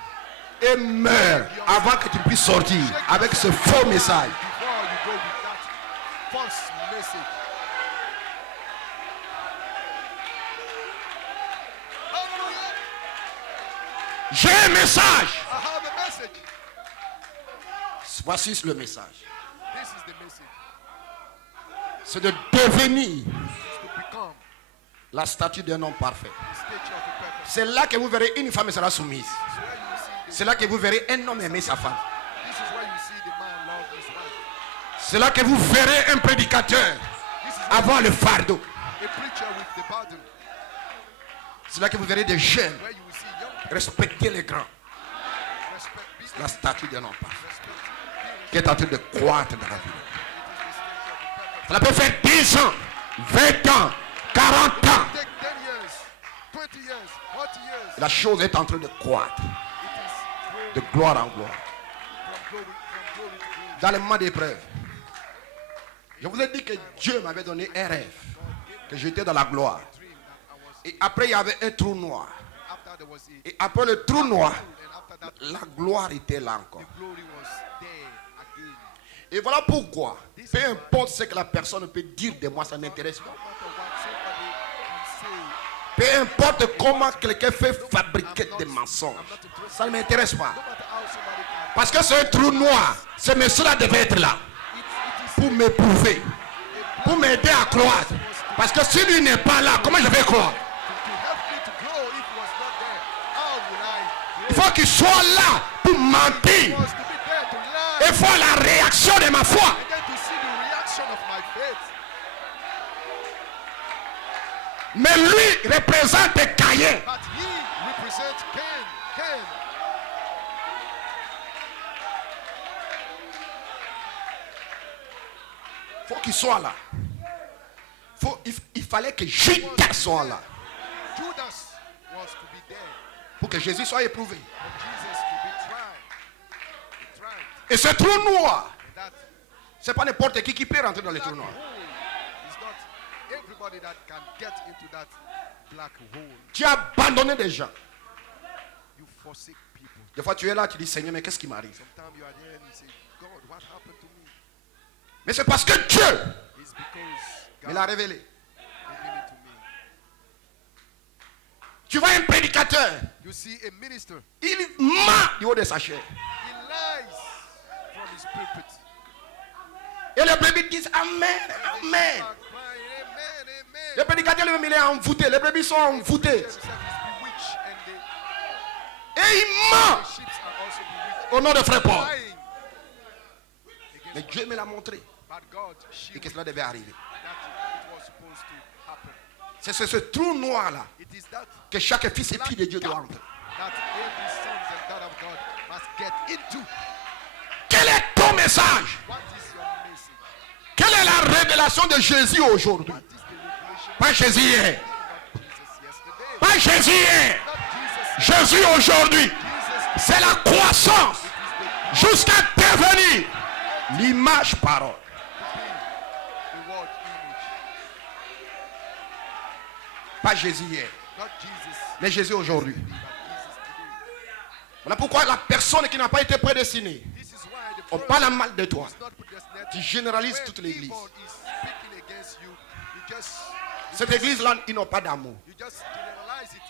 et meurs avant que tu puisses sortir avec ce faux message. Before you go with that false message. Hallelujah. J'ai un message. I have a message. Voici le message. This is the message. C'est de devenir It's to become la statue d'un homme parfait. the statue of a perfect. C'est là que vous verrez une femme sera soumise. This is where you see the, C'est là que vous verrez un homme aimer sa femme. this is where you see the man love his wife. C'est là que vous verrez un prédicateur This is avoir le fardeau. a preacher with the burden. C'est là que vous verrez des jeunes Where you will see young people respecter les grands. respect business, La statue d'un homme parfait respect being qui est en train de croître dans la vie. the statue of a perfect. Cela peut faire 10 ans, 20 ans, 40 ans. Take 10 years, 20 years, 40 years. La chose est en train de croître It is de gloire en gloire. from glory to glory. Dans les moments d'épreuve, je vous ai dit que Dieu m'avait donné un rêve, que j'étais dans la gloire. Dream that I was Et après, il y avait un trou noir. after there was a Et après le trou noir, and after that la gloire était là encore. glory was there again. Et voilà pourquoi, peu importe ce que la personne peut dire de moi, ça n'intéresse pas. No matter what somebody can say, Peu importe comment quelqu'un fait fabriquer des mensonges, ça ne m'intéresse pas. no matter how somebody can, Parce que c'est un trou noir. Ce monsieur-là devait être là it is pour m'éprouver, pour m'aider à croître. Parce que si lui n'est pas là, comment je vais croire? to help me to grow. If it was not there, how would I Il grow? faut qu'il soit là pour mentir It was to be there to learn et voir la réaction de ma foi. and then to see the reaction of my faith. Mais lui représente Caïn. But he represents Cain. Cain. Il faut qu'il soit là. Il fallait que Judas soit là Judas was to be there pour que Jésus soit éprouvé. for Jesus to be tried. He tried. Et ce trou noir, And that c'est pas n'importe qui peut rentrer dans le trou noir. hole is not everybody that can get into that black hole. Tu as abandonné des gens. You forsake people. Des fois, tu es là, tu dis Seigneur, mais qu'est-ce qui m'arrive? Sometimes you are there and you say, God, what happened to me? Mais c'est parce que Dieu It's because me God l'a révélé. revealed it to me. Tu vois un prédicateur, You see a minister, il ment du haut de sa chair. he lies from his pulpit. Et les brebis disent Amen, And the Amen. sheep are crying, amen, amen. Le prédicateur lui-même, il est envoûté. Les brebis sont envoûtées. Himself is bewitched and Et il ment the sheep are also bewitched. au nom de Frère Paul. Lying Mais against Dieu me l'a montré but God et shielded que cela devait arriver. that it was supposed to happen. C'est ce trou noir-là It is that que chaque fils et fille de Dieu doit entrer. that every sons and daughter of God must get into. Quel est ton message? What is your message? Quelle est la révélation de Jésus aujourd'hui? What is the revelation Pas Jésus hier. of Jesus yesterday? Pas Jésus hier. Not Jesus. Jésus aujourd'hui. Jesus C'est la croissance is the jusqu'à devenir l'image parole. word image. Pas Jésus hier, Not Jesus, mais Jésus aujourd'hui. but Jesus today. Voilà pourquoi la personne qui n'a pas été prédestinée, This is why the on person parle mal de toi. is not predestinated. Tu généralises When toute l'église. evil is speaking against you, Cette église-là, ils n'ont pas d'amour. you just generalize it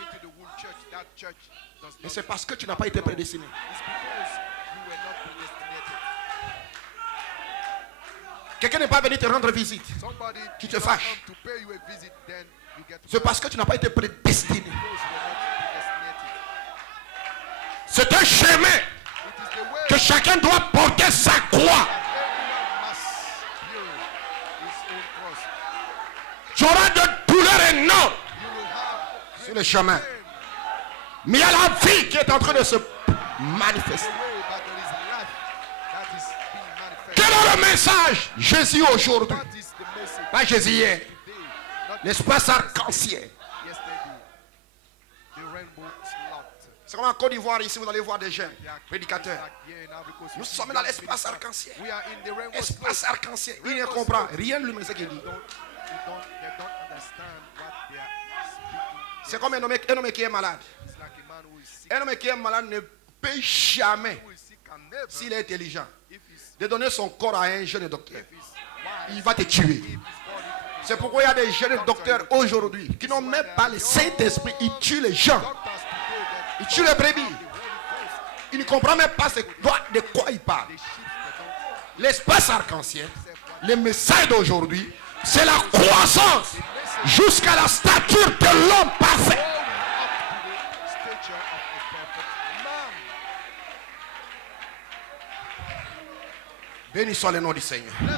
into the whole church. That church does Et not. c'est parce que tu n'as pas été prédestiné. It's because you were not predestinated. Quelqu'un n'est pas venu te rendre visite. Somebody Tu te did not fâches. come to pay you a visit, then you get C'est parce que tu n'as pas été prédestiné. because you were not predestinated. C'est un chemin It is the way que chacun doit porter sa croix. everyone must bear his own cross. Tu auras de douleurs énormes You will have sur le chemin. pain Mais il y a la vie qui est en train de se manifester. away, but there is life that is being manifested. Quel est le message? Jésus aujourd'hui. What is the message Pas Jésus hier. today? Not L'espace arc-en-ciel. C'est comme en Côte d'Ivoire, ici, vous allez voir des jeunes prédicateurs. Nous sommes dans l'espace arc-en-ciel. Espace arc-en-ciel. Il ne comprend rien de lui, ce qu'il dit. C'est comme un homme qui est malade. Un homme qui est malade ne peut jamais, s'il est intelligent, de donner son corps à un jeune docteur. Il va te tuer. C'est pourquoi il y a des jeunes docteurs aujourd'hui qui n'ont même pas le Saint-Esprit. Ils tuent les gens. Ils tuent les brebis. Ils ne comprennent même pas de quoi ils parlent. L'espace arc-en-ciel, le message d'aujourd'hui, c'est la croissance jusqu'à la stature de l'homme parfait. Béni soit le nom du Seigneur. Vous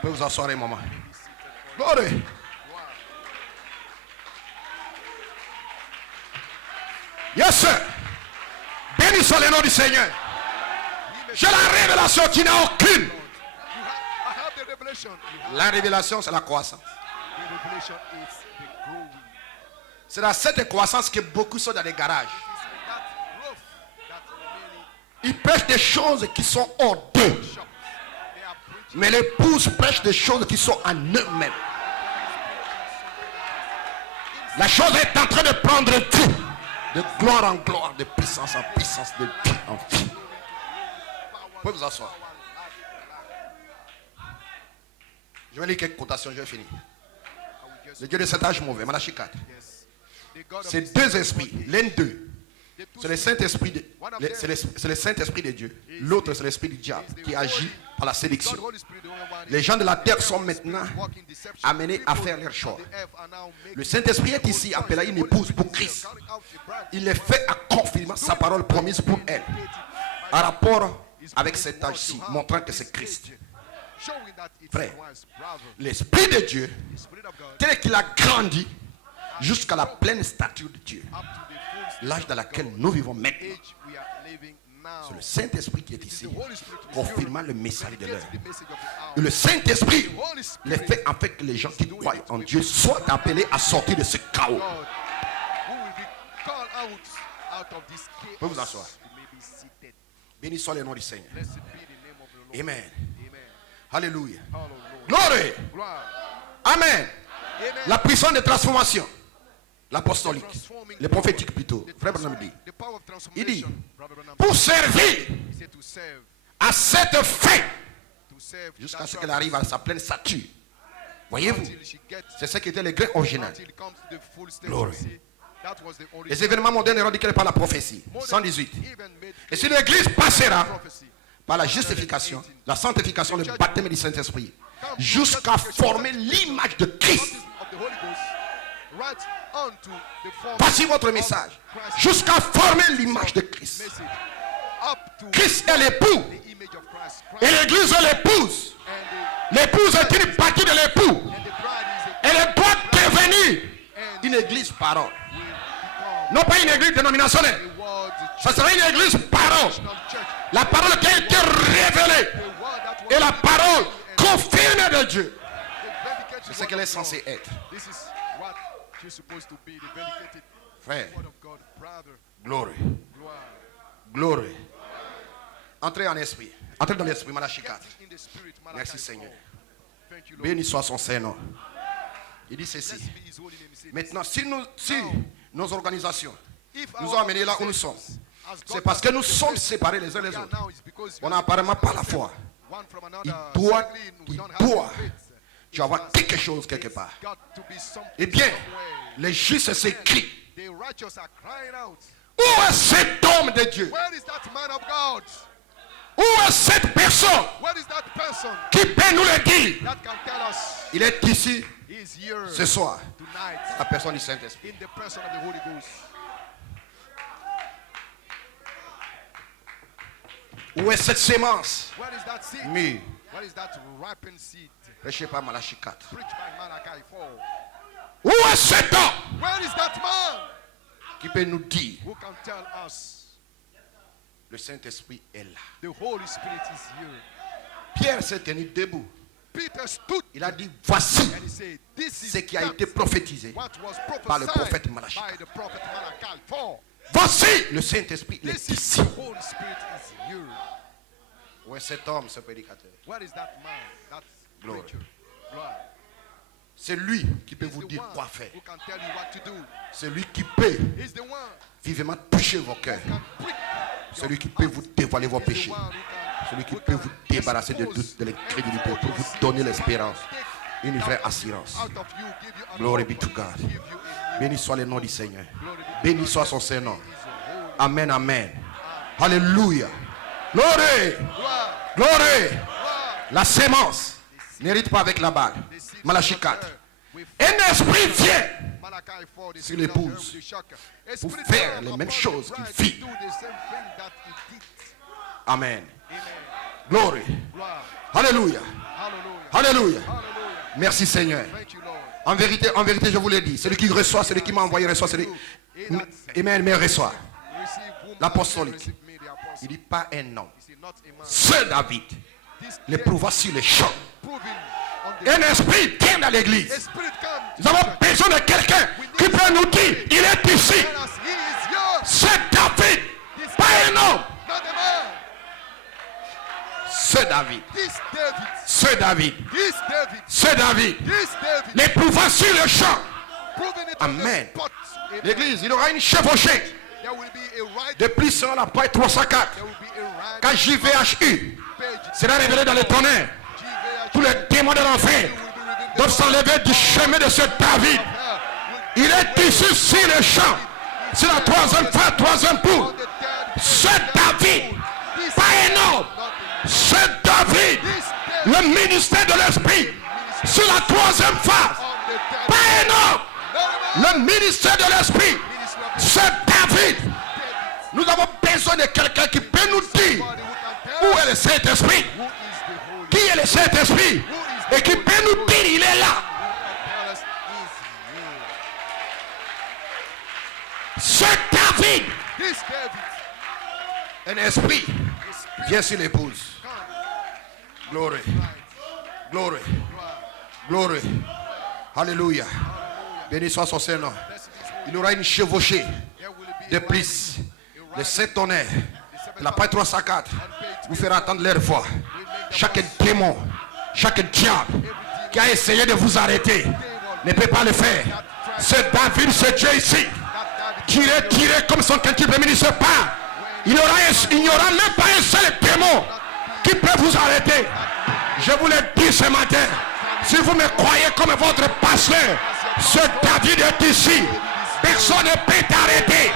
pouvez vous asseoir un moment. Gloire. Yes, sir. Béni soit le nom du Seigneur. J'ai la révélation, tu n'as aucune. La révélation, c'est la croissance. C'est dans cette croissance que beaucoup sont dans les garages. Ils prêchent des choses qui sont hors d'eux. Mais l'épouse prêche des choses qui sont en eux-mêmes. La chose est en train de prendre tout. De gloire en gloire, de puissance en puissance, de vie en vie. Vous pouvez vous asseoir. Je vais lire quelques quotations, je vais finir. Le Dieu de cet âge mauvais, Malachie 4. C'est deux esprits, l'un d'eux. C'est le Saint-Esprit c'est le Saint-Esprit de Dieu. L'autre, c'est l'esprit du diable qui agit par la séduction. Les gens de la terre sont maintenant amenés à faire leur choix. Le Saint-Esprit est ici appelé à une épouse pour Christ. Il est fait à confirmer sa parole promise pour elle. En rapport avec cet âge-ci, montrant que c'est Christ. Frère, l'Esprit de Dieu, tel qu'il a grandi jusqu'à la pleine stature de Dieu. L'âge dans lequel nous vivons maintenant. C'est le Saint-Esprit qui est ici, confirmant le message de l'heure. Et le Saint-Esprit les fait en fait que les gens qui croient en Dieu soient appelés à sortir de ce chaos. Vous pouvez vous asseoir. Béni soit le nom du Seigneur. Amen. Alléluia. Gloire. Amen. La puissance de transformation. L'apostolique, le prophétique plutôt. Frère Branham dit. Il dit, pour servir à cette fin, jusqu'à ce qu'elle arrive à sa pleine stature. Voyez-vous, c'est ce qui était le gré original. Gloire. Les événements modernes sont indiqués par la prophétie. 118. Et si l'église passera par la justification, la sanctification, le baptême du Saint-Esprit, jusqu'à former l'image de Christ. Voici votre message. Jusqu'à former l'image de Christ. Christ est l'époux. Et l'église est l'épouse. L'épouse est une partie de l'époux. Elle doit devenir une église parole. Non pas une église dénominationnelle. Ce sera une église parole. La parole qui a été révélée. Et la parole confirmée de Dieu. C'est ce qu'elle est censée être. Frère, gloire, gloire. Entrez en esprit. Entrez dans l'esprit, Malachie 4. Merci Seigneur. Béni soit son Saint-Nom. Il dit ceci. Maintenant, si nos organisations nous ont amenés là où nous sommes, c'est parce que nous sommes séparés les uns les autres. On n'a apparemment pas la foi. Il doit tu vas avoir quelque chose quelque part. Eh bien, les justes s'écrient. Où est cet homme de Dieu? Où est cette personne qui peut nous le dire? Il est ici ce soir. La personne du Saint-Esprit. Où est cette sémence? Mais prêchez pas Malachie 4. Où est cet homme qui peut nous dire? Le Saint-Esprit est là. Pierre s'est tenu debout. Peter stood Il a dit, voici and he said, this is ce qui a that été prophétisé what was par le prophesied prophète Malachi. by the prophet Malachi. For Voici le Saint-Esprit, il this est is ici. the Holy Spirit is here. Où est cet homme, ce prédicateur? Where is that man, that Glory. preacher? Glory. C'est lui qui peut He's vous the dire one quoi faire. who can tell you what to do. C'est lui qui peut He's the one vivement toucher vos cœurs. who can prick. Celui qui peut vous dévoiler vos He's the péchés. one who can- Celui qui who peut can vous débarrasser de expose doute, de l'incrédulité, every pour vous sin donner and l'espérance, take une vraie assurance. out of you, give you an Glory hope, be to God. give you a new Béni soit le nom du Seigneur. glory be to Béni God. soit son Saint-Nom. He's a holy Amen, amen. Alléluia. Glory. glory. Glory. La sémence n'hérite pas avec la balle. Malachie 4. Un esprit vient Malachi 4, the sur spirit l'épouse of the shock. A pour spirit faire come les upon mêmes the choses qu'il bride fit. to do the same thing that he did. Amen. Amen. Glory. Glory. Alléluia. Hallelujah. Alléluia. Hallelujah. Merci Seigneur. Thank you, Lord. En vérité, je vous l'ai dit. Celui qui reçoit, celui qui m'a envoyé reçoit. Celui... Amen, mais reçoit. Receive whom L'apostolique. receive me, the apostle. Il dit pas un homme. He said, not a man. Seul David This l'éprouva sur le champ. proving on the Un esprit vient dans a l'église. spirit come Nous avons besoin de quelqu'un qui peut nous dire, il est ici. tell us he is yours. C'est David, pas un homme. Not a man. C'est David. This David. C'est David. This David. C'est David. This David. L'éprouva sur le champ. Proving it Amen. on the spot. Amen. L'église, il aura une chevauchée. There will be a right. Depuis sur la page 304. There will be a right Quand JVHU page. sera révélé dans les tonnerres, tous les démons de l'enfer doivent s'enlever du chemin de ce David. Il est ici sur le champ. C'est la troisième fois, troisième pour. Ce David, pas un homme. Ce David, le ministère de l'Esprit, sur la troisième phase. Pas un homme. Le ministère de l'Esprit, ce David. Nous avons besoin de quelqu'un qui peut nous dire où est le Saint-Esprit. Qui est le Saint-Esprit? Et qui peut nous dire il est là. Ce David, This David. un esprit, vient sur l'épouse. Glory. Glory. Glory. Alléluia. Béni soit son Seigneur. Il aura une chevauchée de plus. Les 7 tonnerres. La page 304 vous fera attendre leur voix. Chaque démon, chaque diable qui a essayé de vous arrêter ne peut pas le faire. Ce David, ce Dieu ici, tiré comme son quintuple ministre part. Il n'y aura même pas un seul démon qui peut vous arrêter. Je vous le dis ce matin. Si vous me croyez comme votre pasteur, ce David est ici. Personne ne peut t'arrêter.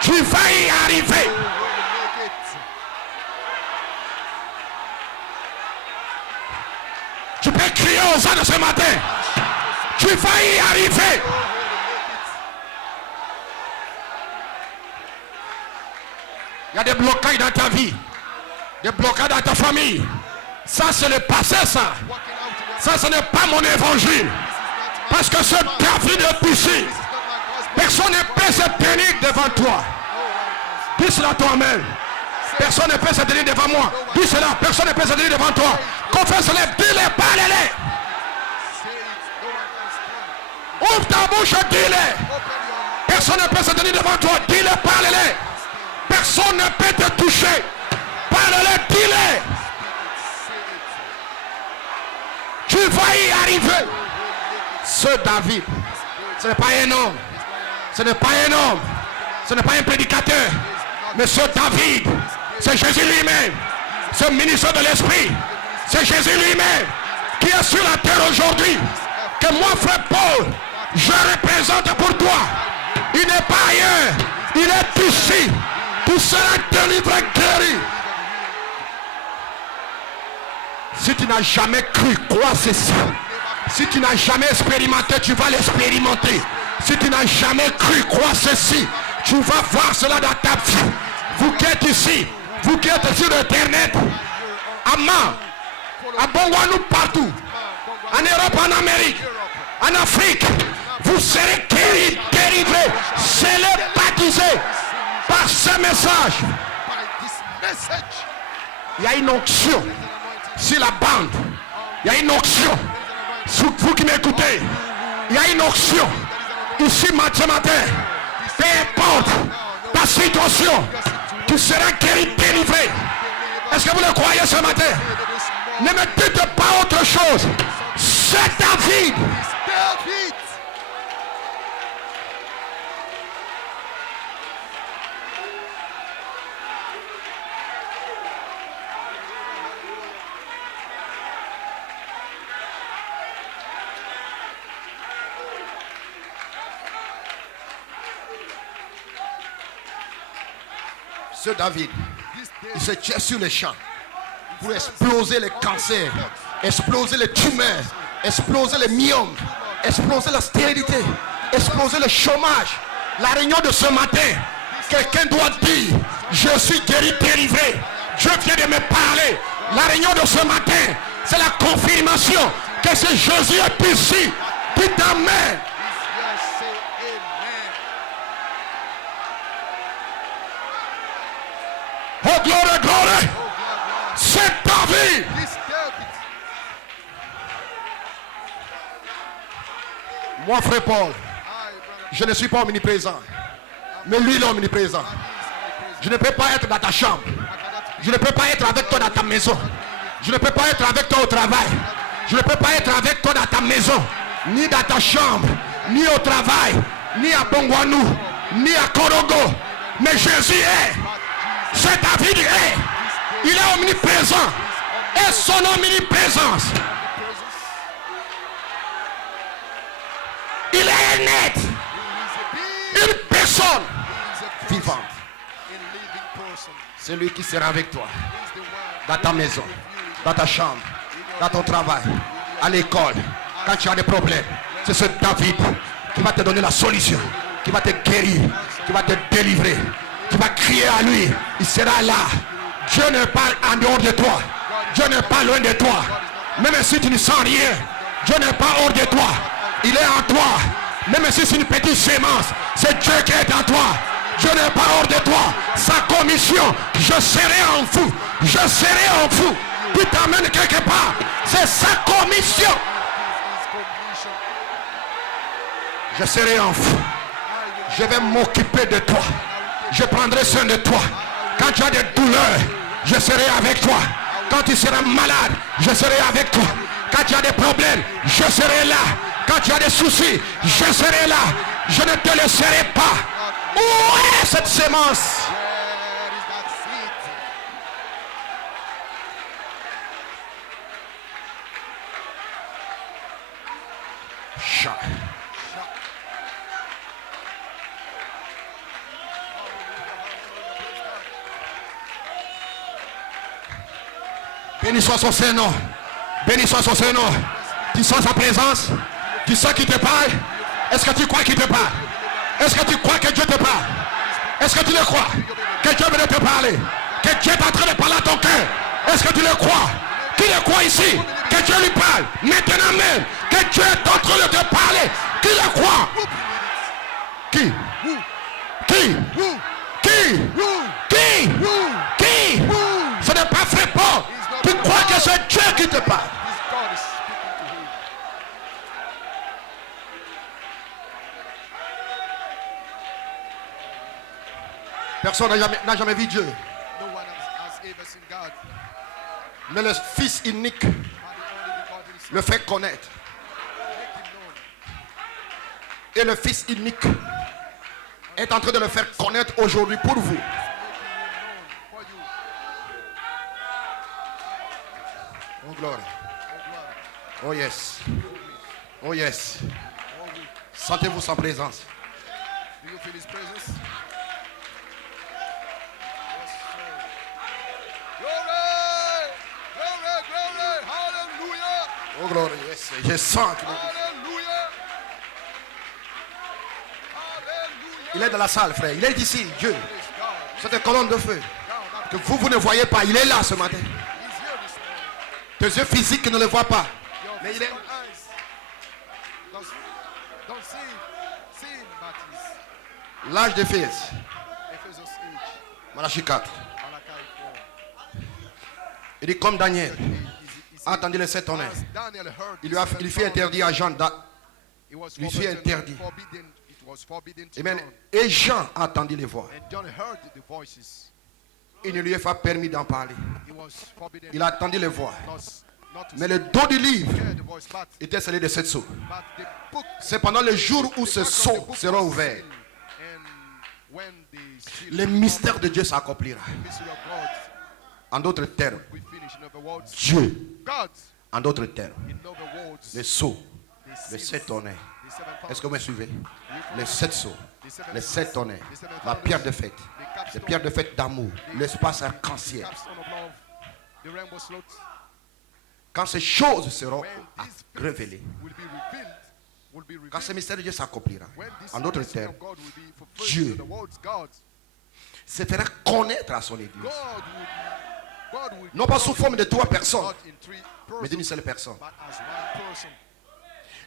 Tu vas y arriver. Tu peux crier aux ânes ce matin. Tu vas y arriver. Il y a des blocages dans ta vie. Des blocages dans ta famille. Ça, c'est le passé, ça. Ça, ce n'est pas mon évangile. Parce que ce David est ici. Personne ne peut se tenir devant toi. Dis cela toi-même. Personne ne peut se tenir devant moi. Dis cela. Personne ne peut se tenir devant toi. Confesse-le. Dis-le. Parle-le. Ouvre ta bouche et dis-le. Personne ne peut se tenir devant toi. Dis-le. Parle-le. Personne ne peut te toucher. Parle-le. Dis-le. Tu vas y arriver. Ce David, ce n'est pas un homme. Ce n'est pas un homme. Ce n'est pas un prédicateur. Mais ce David, c'est Jésus lui-même. Ce ministre de l'Esprit, c'est Jésus lui-même qui est sur la terre aujourd'hui. Que moi, frère Paul, je représente pour toi. Il n'est pas ailleurs. Il est ici. Tu seras délivré, guéri. Si tu n'as jamais cru, crois ceci. Si tu n'as jamais expérimenté, tu vas l'expérimenter. Si tu n'as jamais cru, crois ceci. Tu vas voir cela dans ta vie. Vous qui êtes ici, vous qui êtes sur Internet, à Man, à Bongwanou, partout, en Europe, en Amérique, en Afrique, vous serez guéris, délivrés, scellés, baptisés par ce message. Il y a une onction sur la bande. Il y a une onction. Vous qui m'écoutez, il y a une onction. Ici, ce matin, peu importe ta situation, tu seras guéri, délivré. Est-ce que vous le croyez ce matin? Ne me dites pas autre chose. C'est David. David. Ce David, il se tient sur les champs pour exploser les cancers, exploser les tumeurs, exploser les myomes, exploser la stérilité, exploser le chômage. La réunion de ce matin, quelqu'un doit dire, je suis guéri, délivré. Dieu vient de me parler. La réunion de ce matin, c'est la confirmation que ce Jésus est ici. Dites amen. Oh gloire, gloire. C'est David. Moi, frère Paul, je ne suis pas omniprésent. Mais lui, il est omniprésent. Je ne peux pas être dans ta chambre. Je ne peux pas être avec toi dans ta maison. Je ne peux pas être avec toi au travail. Je ne peux pas être avec toi dans ta maison. Ni dans ta chambre. Ni au travail. Ni à Bongwanou. Ni à Korogo. Mais Jésus est. C'est David est. Il est omniprésent. Et son omniprésence, il est net. Une personne vivante. C'est lui qui sera avec toi. Dans ta maison. Dans ta chambre. Dans ton travail. À l'école. Quand tu as des problèmes. C'est ce David qui va te donner la solution. Qui va te guérir. Qui va te délivrer. Tu vas crier à lui, il sera là. Dieu n'est pas en dehors de toi. Dieu n'est pas loin de toi. Même si tu ne sens rien, Dieu n'est pas hors de toi. Il est en toi. Même si c'est une petite sémence, c'est Dieu qui est en toi. Dieu n'est pas hors de toi. Sa commission, je serai en vous. Je serai en vous. Tu t'amènes quelque part. C'est sa commission. Je serai en vous. Je vais m'occuper de toi. Je prendrai soin de toi. Quand tu as des douleurs, je serai avec toi. Quand tu seras malade, je serai avec toi. Quand tu as des problèmes, je serai là. Quand tu as des soucis, je serai là. Je ne te laisserai pas. Où est cette sémence? Chat. Béni soit son Saint-Nom. Béni soit son Saint-Nom. Tu sens sa présence. Tu sens qu'il te parle. Est-ce que tu crois qu'il te parle? Est-ce que tu crois que Dieu te parle? Est-ce que tu le crois? Que Dieu veut te parler. Que Dieu est en train de parler à ton cœur. Est-ce que tu le crois? Qui le croit ici? Que Dieu lui parle. Maintenant même. Que Dieu est en train de te parler. Qui le croit? Qui? Qui? Qui? Qui? Qui? Ce n'est pas vrai, Paul. Tu crois que c'est Dieu qui te parle? Personne n'a jamais vu Dieu. Mais le Fils unique le fait connaître. Et le Fils unique est en train de le faire connaître aujourd'hui pour vous. Oh gloire. Oh yes. Oh yes. Sentez-vous sa présence. Do you feel his presence? Glory! Glory, glory! Hallelujah! Oh gloire. Yes. Je sens qu'il est... Hallelujah! Hallelujah! Il est dans la salle, frère. Il est ici, Dieu. C'est une colonne de feu. Que vous ne voyez pas. Il est là ce matin. Tes yeux physiques ne le voient pas. Mais il est... Don't see him, but he's L'âge de fils. Ephesus age. Malachie 4. Malachi 4. Il dit comme Daniel. a entendu les 7 tonnerres, as Daniel heard il the lui seven fait thunders, interdire à Jean. it was lui fait interdit. it was forbidden to Amen. John. Et Jean a entendu les voix. And John heard the voices. Il ne lui est pas permis d'en parler. It was forbidden Il a entendu les voix. not to Mais le dos du livre hear the voice, était scellé de 7 sceaux. but the book, C'est pendant le jour où ce back of the sceau book sera was ouvert. sealed. And when the seal Le mystère de Dieu s'accomplira. mystery of God, En d'autres termes, we finish. In other words, Dieu, God, en d'autres termes, in other words, les sceaux, the les seals, 7 tonnerres. the seven Est-ce que vous me thunders, suivez? Les 7 sceaux, les 7 tonnerres, the seven la thunders, pierre de fête, the les capstone, pierres de fête d'amour, l'espace arc-en-ciel. capstone of love, the rainbow slot. Quand ces choses seront When these things révélées, will be revealed, quand ce mystère de Dieu s'accomplira, when this en d'autres mystery termes, of God will be fulfilled, Dieu in other words, God se fera connaître à son église. God will Non pas sous forme de 3 personnes, not in three mais persons, d'une seule personne. but as one person.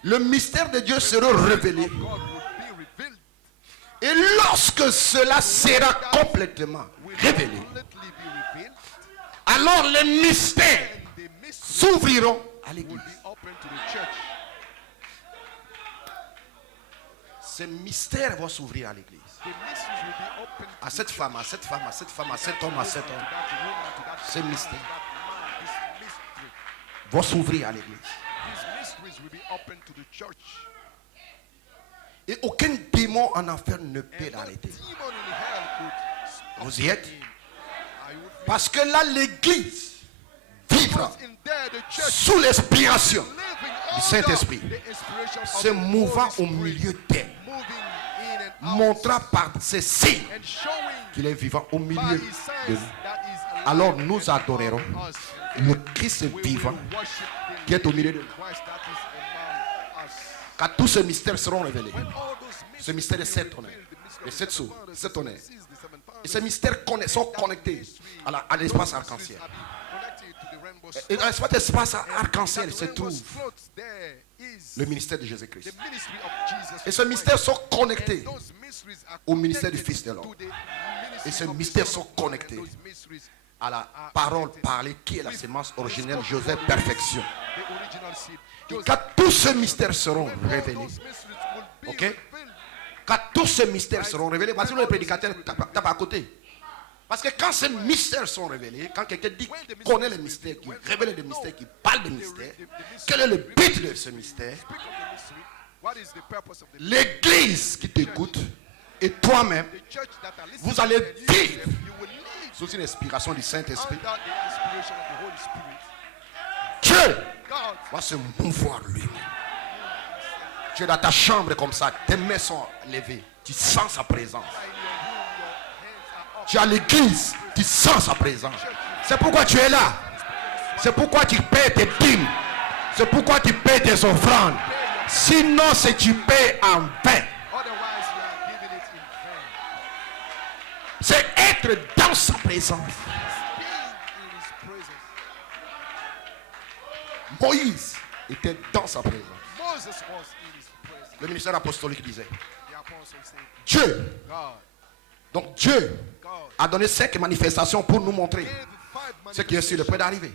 Le mystère de Dieu sera révélé. God will be revealed, Et lorsque cela sera complètement will révélé, completely be revealed, alors les mystères and the mystery s'ouvriront à will l'église. be open to the church. Ces mystères vont s'ouvrir à l'église. The mysteries will be open À cette femme, à cette femme, à cette femme, à cet homme, à cet to homme, that woman, to that ces man, mystères to that man. This mystery, vont s'ouvrir à l'église. these mysteries will be open to the church. Et aucun démon en enfer ne peut And no l'arrêter. demon in hell could stop Vous y êtes? him. I would feel Parce que là, l'église vivra because in there the church sous l'inspiration living du Saint-Esprit, under the inspiration of se the mouvant Holy au Spirit, milieu d'elle, moving in and out, montrant par ses signes and showing qu'il est vivant au by milieu his de signs nous. that is alive Alors nous and adorerons among us. le Christ We will vivant worship the qui est au milieu de nous. Christ that is among us. Quand tous ces mystères seront révélés, When all those ce mystère de 7 tonnerres, les 7 sceaux, 7 tonnerres, et ces mystères sont connectés à l'espace arc-en-ciel. Et dans cet espace arc-en-ciel se trouve le ministère de Jésus-Christ. Et ces mystères sont connectés au ministère du Fils de l'homme. Et ces mystères sont connectés à la parole parlée qui est la sémence originelle, Joseph Perfection. Et quand tous ces mystères seront révélés, ok? Quand tous ces mystères seront révélés, voici le prédicateur tape à côté. Parce que quand ces mystères sont révélés, quand quelqu'un dit qu'il connaît les mystères, qu'il révèle les mystères, qu'il parle des mystères, quel est le but de ce mystère? L'église qui t'écoute et toi-même, vous allez vivre sous une inspiration du Saint-Esprit. Dieu va se mouvoir lui-même. Tu es dans ta chambre comme ça, tes mains sont levées, tu sens sa présence. Tu es à l'église, tu sens sa présence. C'est pourquoi tu es là. C'est pourquoi tu paies tes dîmes. C'est pourquoi tu paies tes offrandes. Sinon, c'est tu paies en vain. C'est être dans sa présence. Moïse était dans sa présence. Le ministère apostolique disait, Dieu, donc Dieu a donné 5 manifestations pour nous montrer ce qui est sur le point d'arriver.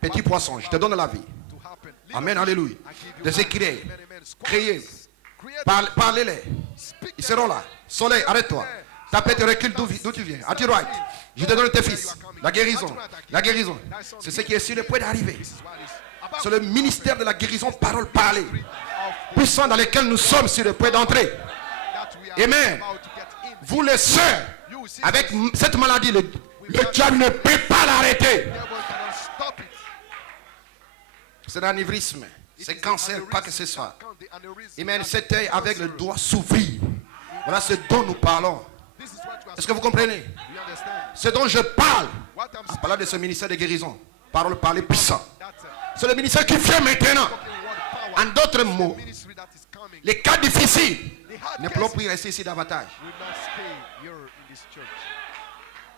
Petit poisson, je te donne la vie. Amen, alléluia. Des écrits, créés, parlez-les. Ils seront là. Soleil, arrête-toi. Ta tête recule d'où tu viens. À tu droite. Je te donne tes fils. La guérison. La guérison. C'est ce qui est sur le point d'arriver. C'est le ministère de la guérison, parole parlée. Puissant dans lequel nous sommes sur le point d'entrer. Amen. Vous les sœurs, avec cette maladie, le diable ne peut pas l'arrêter. C'est l'anévrisme. C'est cancer, quoi que ce soit. Amen. Cet œil avec le doigt s'ouvrir. Voilà ce dont nous parlons. Est-ce que vous comprenez? Ce dont je parle, en parlant de ce ministère de guérison, parole parlée puissant. C'est le ministère qui vient maintenant. En d'autres mots, les cas difficiles ne pourront plus rester ici davantage.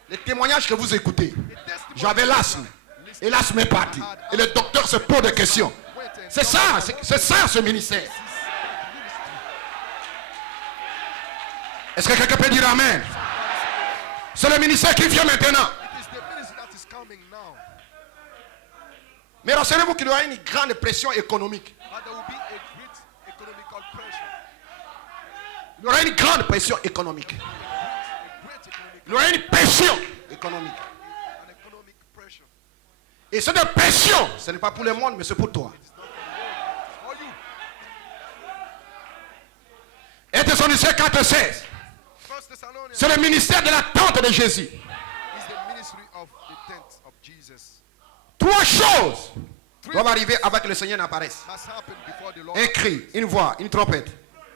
Les témoignages que vous écoutez, j'avais l'asthme. Et l'asthme est parti. Et le docteur se pose des questions. C'est ça ce ministère. Est-ce que quelqu'un peut dire amen? C'est le ministère qui vient maintenant. Mais rassurez-vous qu'il y aura une grande pression économique. But there will be a great economical pressure. Il y aura une grande pression économique. A great economic, Il y aura une pression économique. an economic pressure. Et cette pression, ce n'est pas pour le monde, mais c'est pour toi. For you. Et Thessaloniciens 4:16. 1 Thessalonians C'est le ministère de l'attente de Jésus. is the ministry of the tent of Jesus. Trois choses doivent arriver avant que le Seigneur n'apparaisse. Must happen before the Lord. Un cri, une voix, une trompette.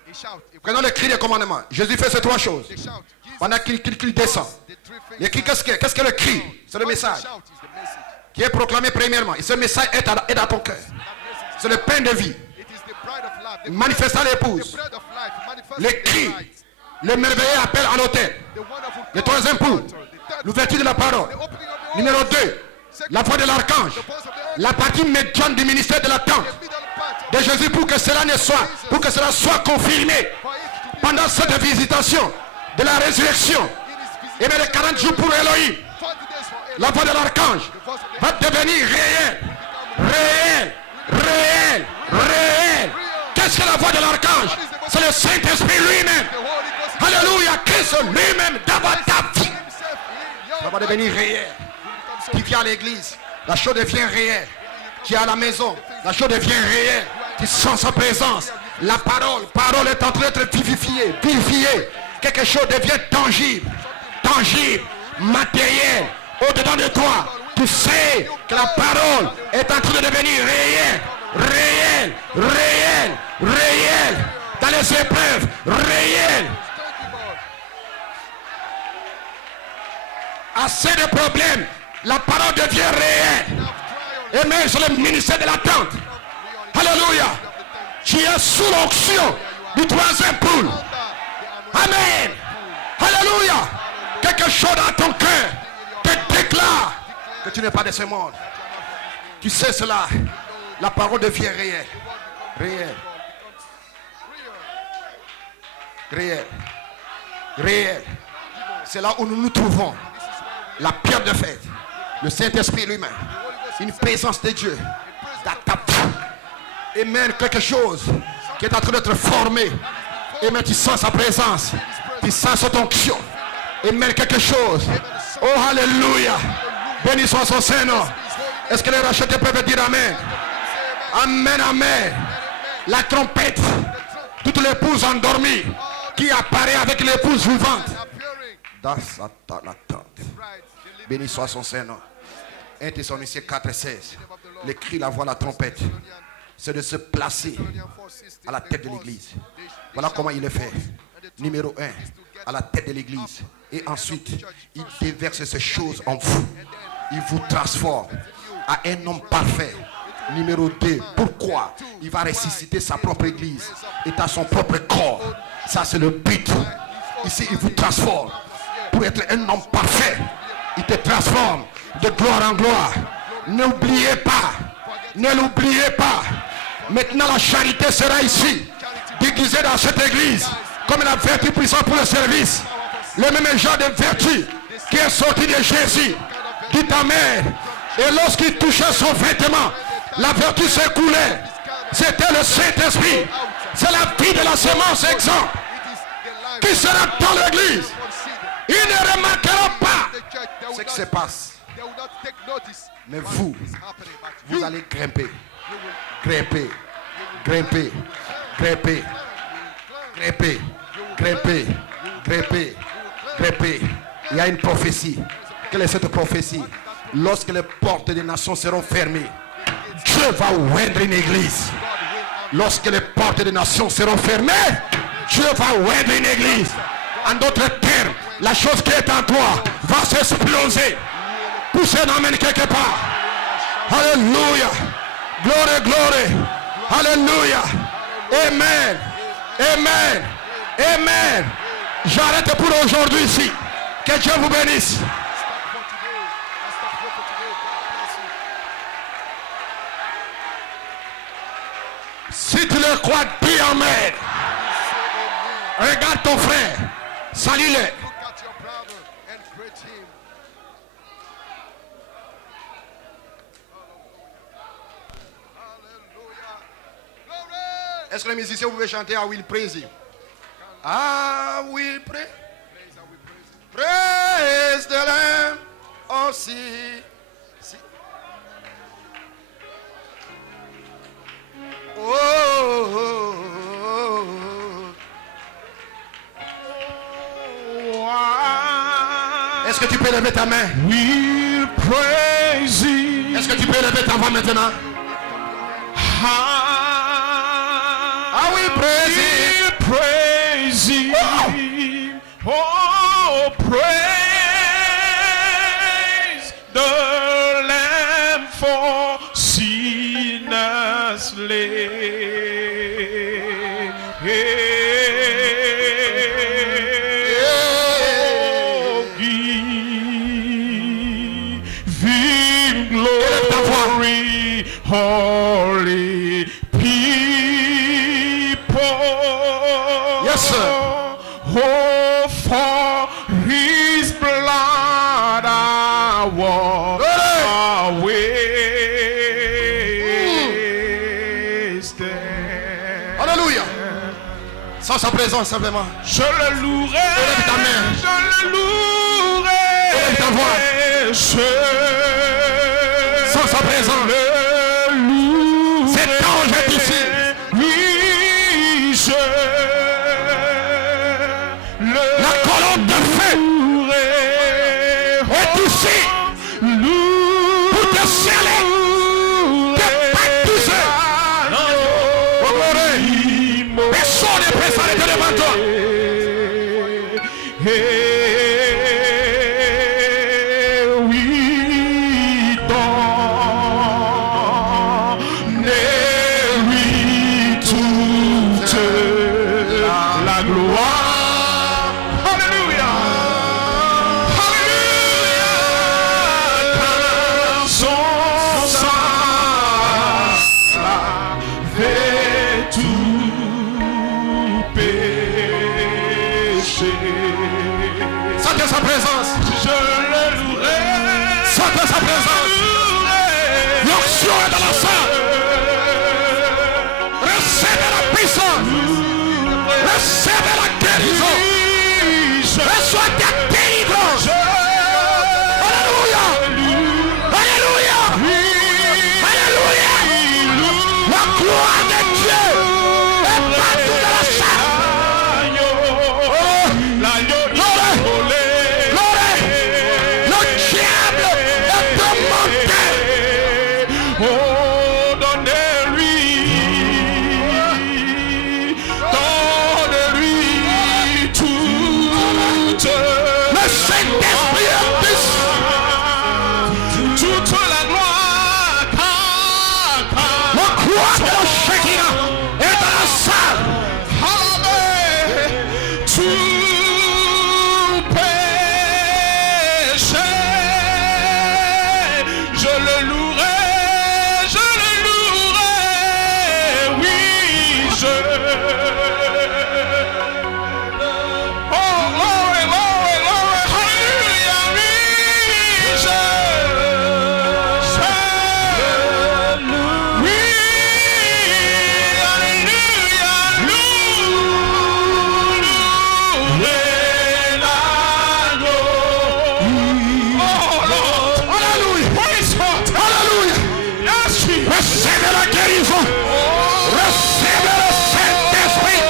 He shout. If Prenons le cri des commandements. Jésus fait ces trois choses. they shout, Jesus Pendant qu'il descend. the three things. Le cri, qu'est-ce que le cri? C'est le What the message shout is the message. qui est proclamé premièrement. Et ce message est dans ton cœur. That message. C'est le pain de vie. It is the bride of life. The Manifestant bread, l'épouse. the bread of life. Manifesting Le the cri. light. Le merveilleux appel en hôtel. The wonderful Le call troisième of the point. altar. The third L'ouverture de la parole. the opening of the Numéro altar. 2. La voix de l'archange. The voice of the La partie médiane du ministère de l'attente the middle part de Jésus pour que cela soit confirmé for it to be pendant cette visitation de la résurrection. in his Et bien les 40 jours pour Elohim, 40 days for Aaron. la voix de l'archange va devenir réelle. Réelle. Réelle. Réelle. Qu'est-ce que la voix de l'archange? C'est le Saint-Esprit lui-même. The Holy Ghost Alléluia. Christ lui-même dans ta vie. himself in your Ça va life devenir réel. will become so Qui vient à l'église, la chose devient réelle. Qui est à la maison, la chose devient réelle. Tu sens sa présence. La parole est en train d'être vivifiée. Quelque chose devient tangible, matériel. Au-dedans de toi, tu sais que la parole est en train de devenir réelle. Dans les épreuves, réelle. Assez de problèmes, la parole devient réelle. Et même sur le ministère de l'attente. Alléluia. Tu es sous l'onction du troisième poule. Amen. Alléluia. Quelque chose dans ton cœur te déclare que tu n'es pas de ce monde. Tu sais cela. La parole devient réelle. Réelle. C'est là où nous nous trouvons. La pierre de fête. Le Saint-Esprit lui-même. Une présence de Dieu. Et même quelque chose qui est en train d'être formé. Et même tu sens sa présence. Tu sens son onction. Et même quelque chose. Oh, alléluia. Béni soit son Saint-Nom. Est-ce que les rachetés peuvent dire Amen? Amen, amen. La trompette. Toute l'épouse endormie qui apparaît avec l'épouse vivante. Dans sa attente. Béni soit son Saint-Nom. 1 Thessaloniciens 4:16. Le cri, la voix, la trompette. C'est de se placer à la tête de l'église. Voilà comment il est fait. Numéro 1, à la tête de l'église. Et ensuite, il déverse ces choses en vous. Il vous transforme à un homme parfait. Numéro 2, pourquoi? Il va ressusciter sa propre église et à son propre corps. Ça, c'est le but. Ici, il vous transforme pour être un homme parfait. Il te transforme de gloire en gloire. N'oubliez pas. Ne l'oubliez pas. Maintenant, la charité sera ici, déguisée dans cette église, comme la vertu puissante pour le service. Le même genre de vertu qui est sorti de Jésus. Dit Amen. Et lorsqu'il touchait son vêtement, la vertu s'écoulait. C'était le Saint-Esprit. C'est la vie de la semence exemple qui sera dans l'église. Ils ne remarqueront pas ce qui se passe. Mais vous allez grimper. Il y a une prophétie. Quelle est cette prophétie? Lorsque les portes des nations seront fermées, Dieu va oindre une église. Lorsque les portes des nations seront fermées, Dieu va oindre une église. En d'autres termes, la chose qui est en toi va s'exploser. Poussez un amen quelque part. Alléluia. Gloire, gloire. Alléluia. Amen. Amen. Amen. J'arrête pour aujourd'hui ici. Que Dieu vous bénisse. Si tu le crois, dis Amen. Regarde ton frère. Salue-le. Est-ce que les musiciens, vous pouvez chanter I will praise him? I will praise. Praise the Lamb. Oh, si. Oh, oh, oh, oh. Est-ce que tu peux lever ta main? We'll praise him. Est-ce que tu peux lever ta voix maintenant? I will praise him. Oh, praise the Lamb for sinners slain. Oh, give him glory, holy people. Yes, sir. Oh, for his blood I was wasted. Alléluia. Sans sa présence simplement. Je le louerai. Élève ta main. Je le louerai. Élève ta voix. Sans sa présence. Le louerai. Cet ange est ici. Oui, je La colonne de feu est ici pour te sceller, te baptiser. Personne n'est prêt à s'arrêter devant toi. Oui, donnez-lui toute la gloire. Alléluia. Alléluia. Car son sang fait tout péché. Sentez sa présence. Je le louerai. Sentez sa présence. L'onction est dans la salle. Recevez la puissance. Recevez la guérison. Reçois ta délivrance. Alléluia. Alléluia. Alléluia. La gloire de Dieu est partout dans la salle. Le diable est tourmenté. Oh, donnez-lui toute Le Saint-Esprit est ici. toute la gloire. Le croix de la Shekinah est dans la salle. Tout péché, je le louerai, oui, je. Oh, glory, glory, glory, hallelujah, oui, je. Oui, alléluia, Recevez la guérison. Recevez le Saint-Esprit.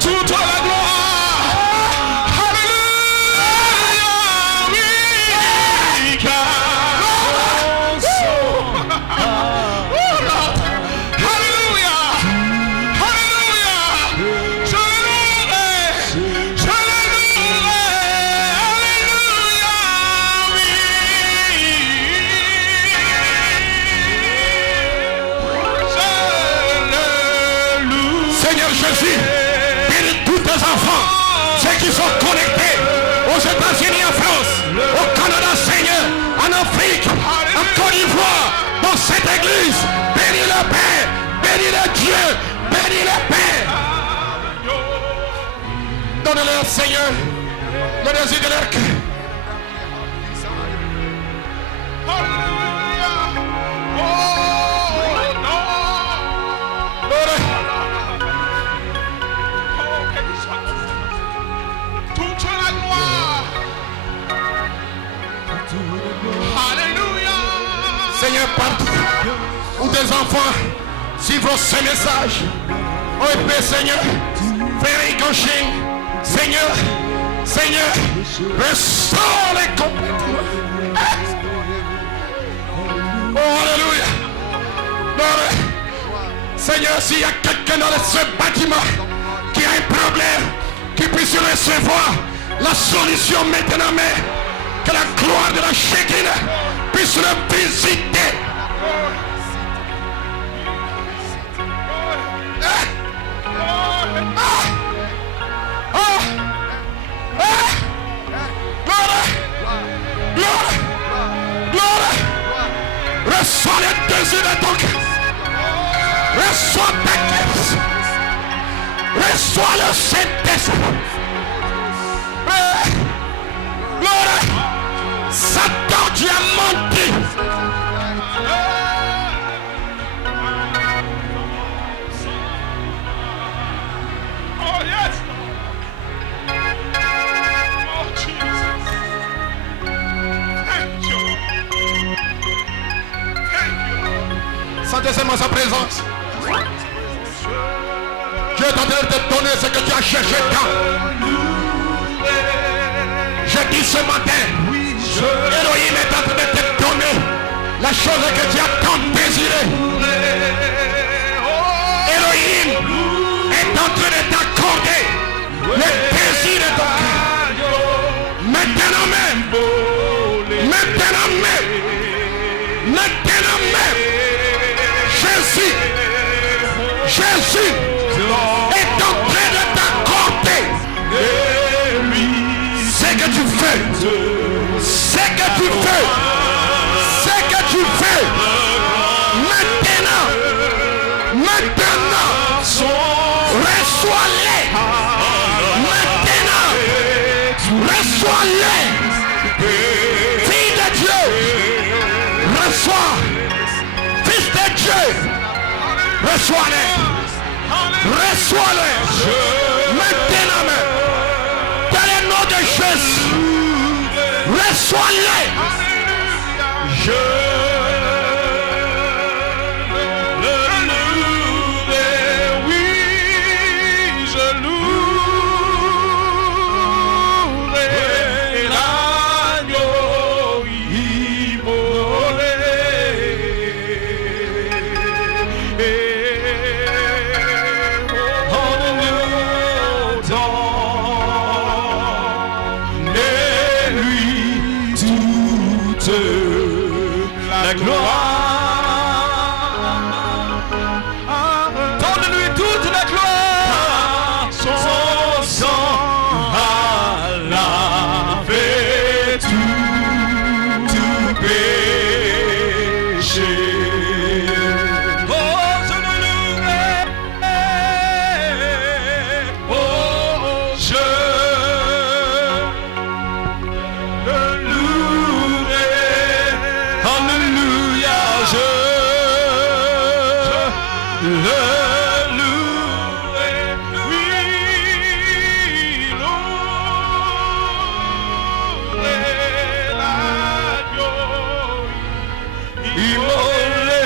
Toute la gloire. Alléluia. Oui, car Alléluia. Alléluia. Je le louerai. Alléluia. Oui. Je le loue. Seigneur Jésus, bénis tous tes enfants, ceux qui sont connectés aux États-Unis, en France, au Canada, Seigneur, en Afrique, en Côte d'Ivoire, dans cette église. Bénis le Père, bénis le Dieu, bénis le Père. Donne-leur, Seigneur, le désir de leur cœur. Seigneur, partout où des enfants suivront ce message. Oh, Père Seigneur, Frère Igoshing, Seigneur, Seigneur, restaure-les complètement. Oh, alléluia. Lord, Seigneur, s'il y a quelqu'un dans ce bâtiment qui a un problème, qui puisse recevoir la solution maintenant, mais que la gloire de la Shekinah puisse le visiter. Gloire, reçois le désir de ton cœur. Reçois ta grâce. Reçois le Saint-Esprit. Gloire, Satan, tu as menti. Oh, yes. Oh, Jesus. Thank you. Thank you. Sentez seulement sa présence. Dieu est en train de te donner ce que tu as cherché tant. Je dis ce matin, Elohim est en train de te donner la chose que tu as tant désiré. Elohim est en train de t'accorder le désir de ton cœur. Maintenant même, maintenant même, maintenant même, Jésus est en train de t'accorder ce que tu fais, ce que tu fais, ce que tu fais. Maintenant, reçois-les. Maintenant, reçois-les. Fille de Dieu, reçois. Fils de Dieu, reçois-les. Reçois-les. Maintenant même. Dans le nom de Jésus. Reçois-les. La gloire. Donne-lui toute la gloire. Son sang a lavé tout péché. Oh, je le louerai. Oh, je le louerai. Alléluia, je le louerai. Oui, louerai l'agneau immolé.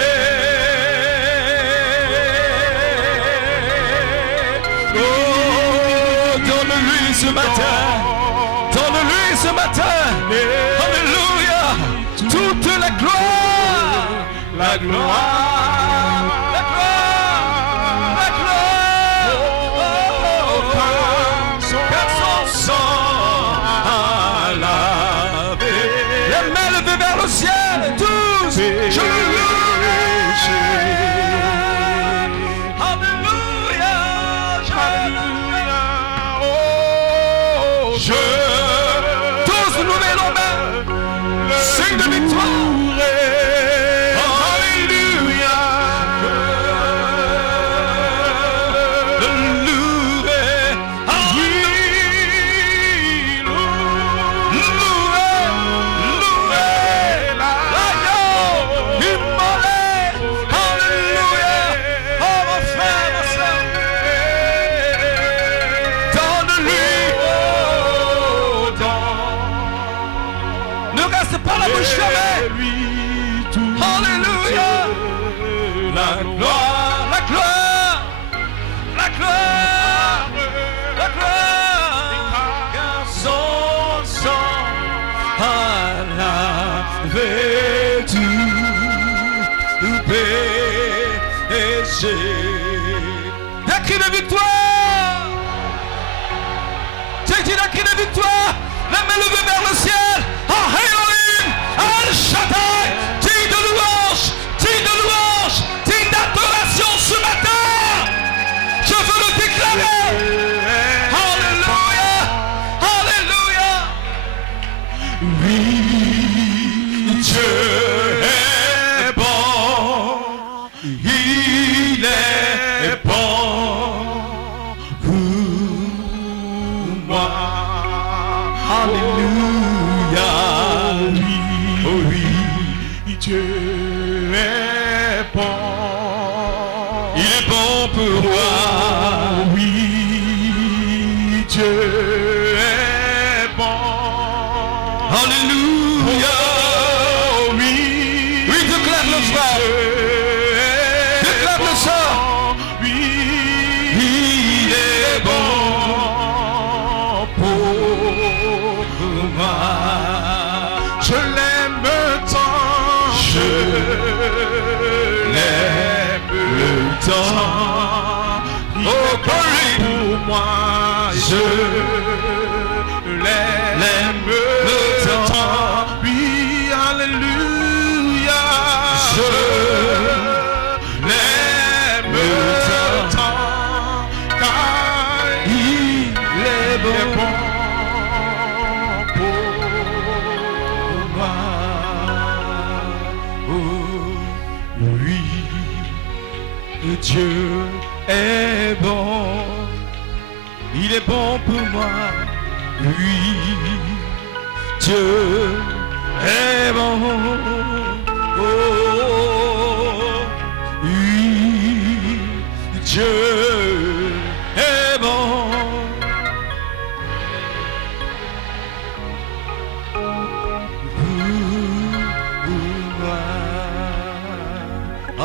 Oh, donne-lui ce matin. Donne-lui ce matin. Alléluia. Toute la gloire. La gloire. La gloire. La gloire. Oh, car son sang a lavé. Les mains levées vers le ciel. Tous. Je le loue. Alléluia. Oh, je. Tous nous levons nos mains. Signe de victoire. Alléluia. marcher. Des cris de victoire. J'ai dit des cris de victoire. Les mains levées vers le ciel. Ah, Elohim, El Shaddai, digne de louange, digne d'adoration ce matin. Je veux le déclarer. Alléluia, Alléluia. Oui, Dieu est bon. Il est bon pour moi. Alléluia. Oui, oh oui, Dieu est bon. Il est bon pour moi. Oui, Dieu est bon. Alléluia. Oui, oui, déclare le frère. Déclare le sort. Oui, il est bon pour moi. Je l'aime tant. Je l'aime tant. Oh, pour moi. Je l'aime tant. Oui, alléluia. Je l'aime tant. Car il est bon pour moi. Oh, oui, Dieu est bon. Il est bon pour moi. Oui, Dieu est bon. Oh, oui, Dieu est bon.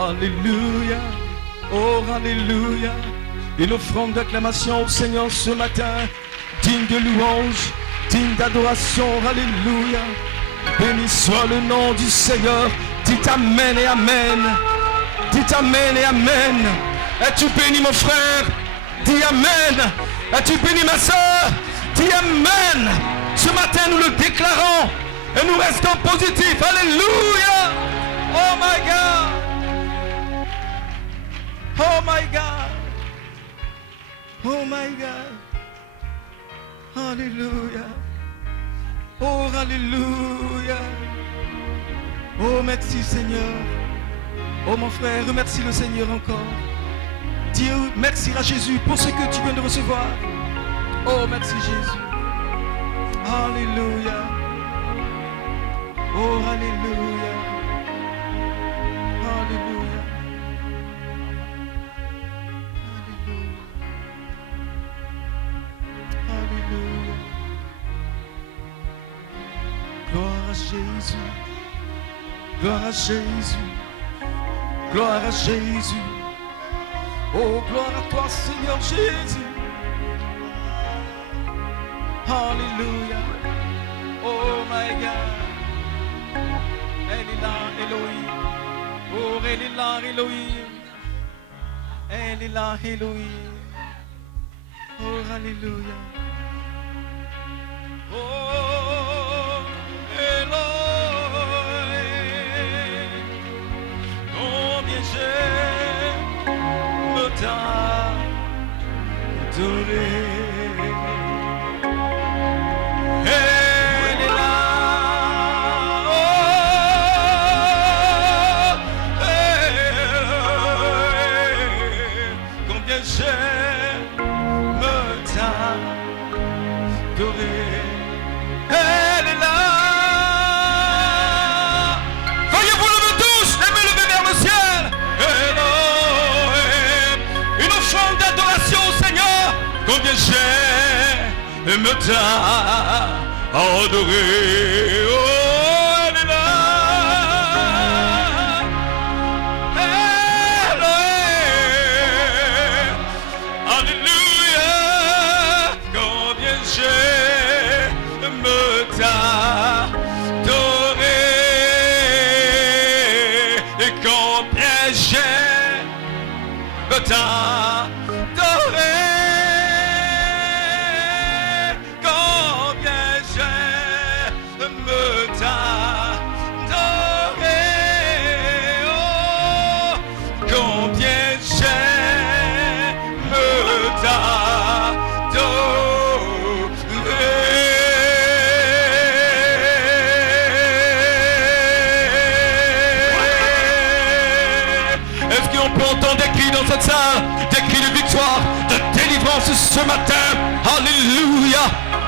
Alléluia, oh alléluia. Une offrande d'acclamation au Seigneur ce matin, digne de louange, digne d'adoration, alléluia. Béni soit le nom du Seigneur. Dites amen et amen. Dites amen et amen. Es-tu béni mon frère? Dis amen. Es-tu béni ma soeur? Dis amen. Ce matin nous le déclarons et nous restons positifs. Alléluia. Oh my God. Oh my God. Oh my God. Alléluia. Oh alléluia. Oh merci Seigneur. Oh mon frère, remercie le Seigneur encore. Dis merci à Jésus pour ce que tu viens de recevoir. Oh merci Jésus. Alléluia. Oh alléluia. Alléluia. Alléluia. Gloire à Jésus. Gloire à Jésus. Gloire à Jésus. Oh, gloire à toi, Seigneur Jésus. Alléluia. Oh my God. Elle est là, Elohim. Oh, elle est là, Elohim. Elle est là, Elohim. Oh, alléluia. Oh, Elohim. Combien j'aime t'adorer. Elle est là. Oh, Elohim. Combien j'aime t'adorer. Elle est là. Voyez-vous lever tous, les mains levées vers le ciel. Elohim. Une offrande d'adoration au Seigneur. Combien j'aime t'adorer. Oh, elle est là. Elohim. Alléluia. Combien j'aime t'adorer. Et combien j'aime t'adorer. Combien j'aime t'adorer. Oh, combien j'aime t'adorer. Est-ce qu'on peut entendre des cris dans cette salle, des cris de victoire, de délivrance ce matin? Alléluia,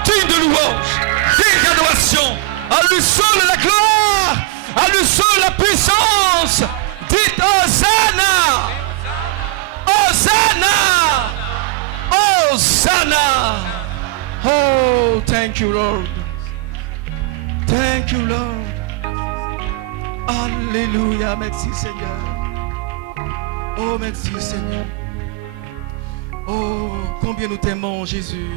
digne de louange, digne d'adoration, à lui seul la gloire, à lui seul la puissance. Dites Hosanna, Hosanna, Hosanna. Oh, thank you, Lord. Thank you, Lord. Alléluia, merci Seigneur. Oh, merci Seigneur. Oh, combien nous t'aimons Jésus.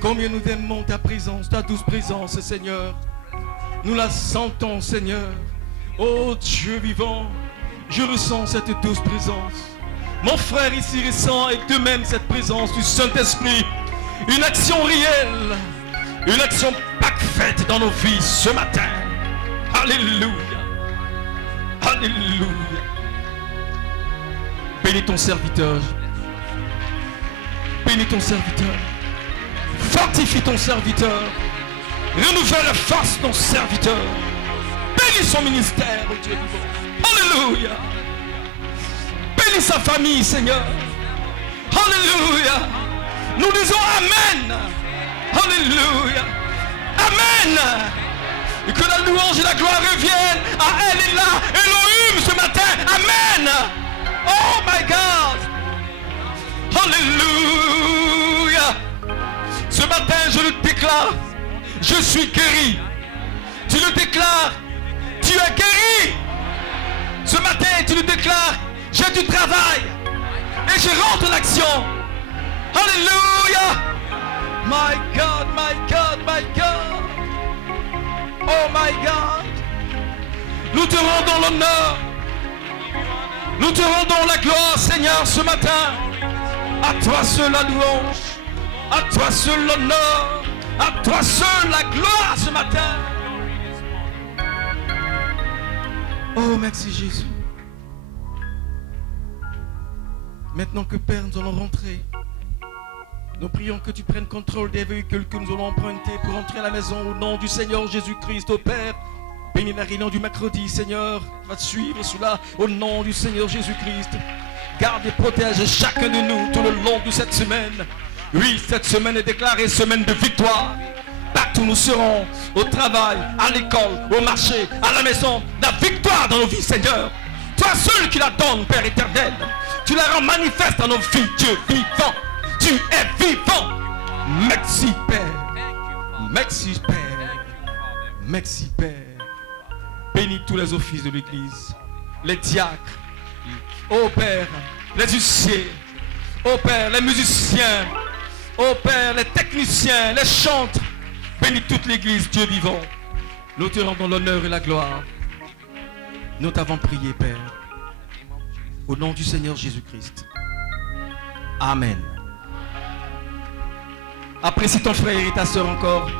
Combien nous aimons ta présence, ta douce présence Seigneur. Nous la sentons Seigneur. Oh Dieu vivant, je ressens cette douce présence. Mon frère ici ressent et de même cette présence du Saint-Esprit. Une action réelle, une action parfaite dans nos vies ce matin. Alléluia, alléluia. Bénis ton serviteur. Bénis ton serviteur. Fortifie ton serviteur. Renouvelle la force de ton serviteur. Bénis son ministère, oh Dieu vivant. Alléluia. Bénis sa famille, Seigneur. Alléluia. Nous disons Amen. Alléluia. Amen. Et que la louange et la gloire reviennent à elle et là, Elohim, ce matin. Amen. Oh my God. Alléluia. Ce matin, je le déclare. Je suis guéri. Tu le déclares. Tu es guéri. Ce matin, tu le déclares. J'ai du travail. Et je rentre en action. Alléluia. My God, my God, my God. Oh my God. Nous te rendons l'honneur. Nous te rendons la gloire, Seigneur, ce matin. À toi seul la louange. À toi seul l'honneur. À toi seul la gloire ce matin. Oh, merci Jésus. Maintenant que Père, nous allons rentrer. Nous prions que tu prennes contrôle des véhicules que nous allons emprunter pour entrer à la maison au nom du Seigneur Jésus-Christ, au Père. Bénis la réunion du mercredi, Seigneur. Va suivre cela au nom du Seigneur Jésus-Christ. Garde et protège chacun de nous tout le long de cette semaine. Oui, cette semaine est déclarée semaine de victoire. Partout nous serons, au travail, à l'école, au marché, à la maison. La victoire dans nos vies, Seigneur. Toi seul qui la donnes, Père éternel. Tu la rends manifeste dans nos vies, Dieu vivant. Tu es vivant. Merci, Père. Merci, Père. Merci, Père. Bénis tous les offices de l'Église. Les diacres. Oh Père, les huissiers. Oh Père, les musiciens. Oh Père, les techniciens, les chantres. Bénis toute l'Église, Dieu vivant. Nous te rendons l'honneur et la gloire. Nous t'avons prié, Père. Au nom du Seigneur Jésus-Christ. Amen. Apprécie ton frère et ta soeur encore.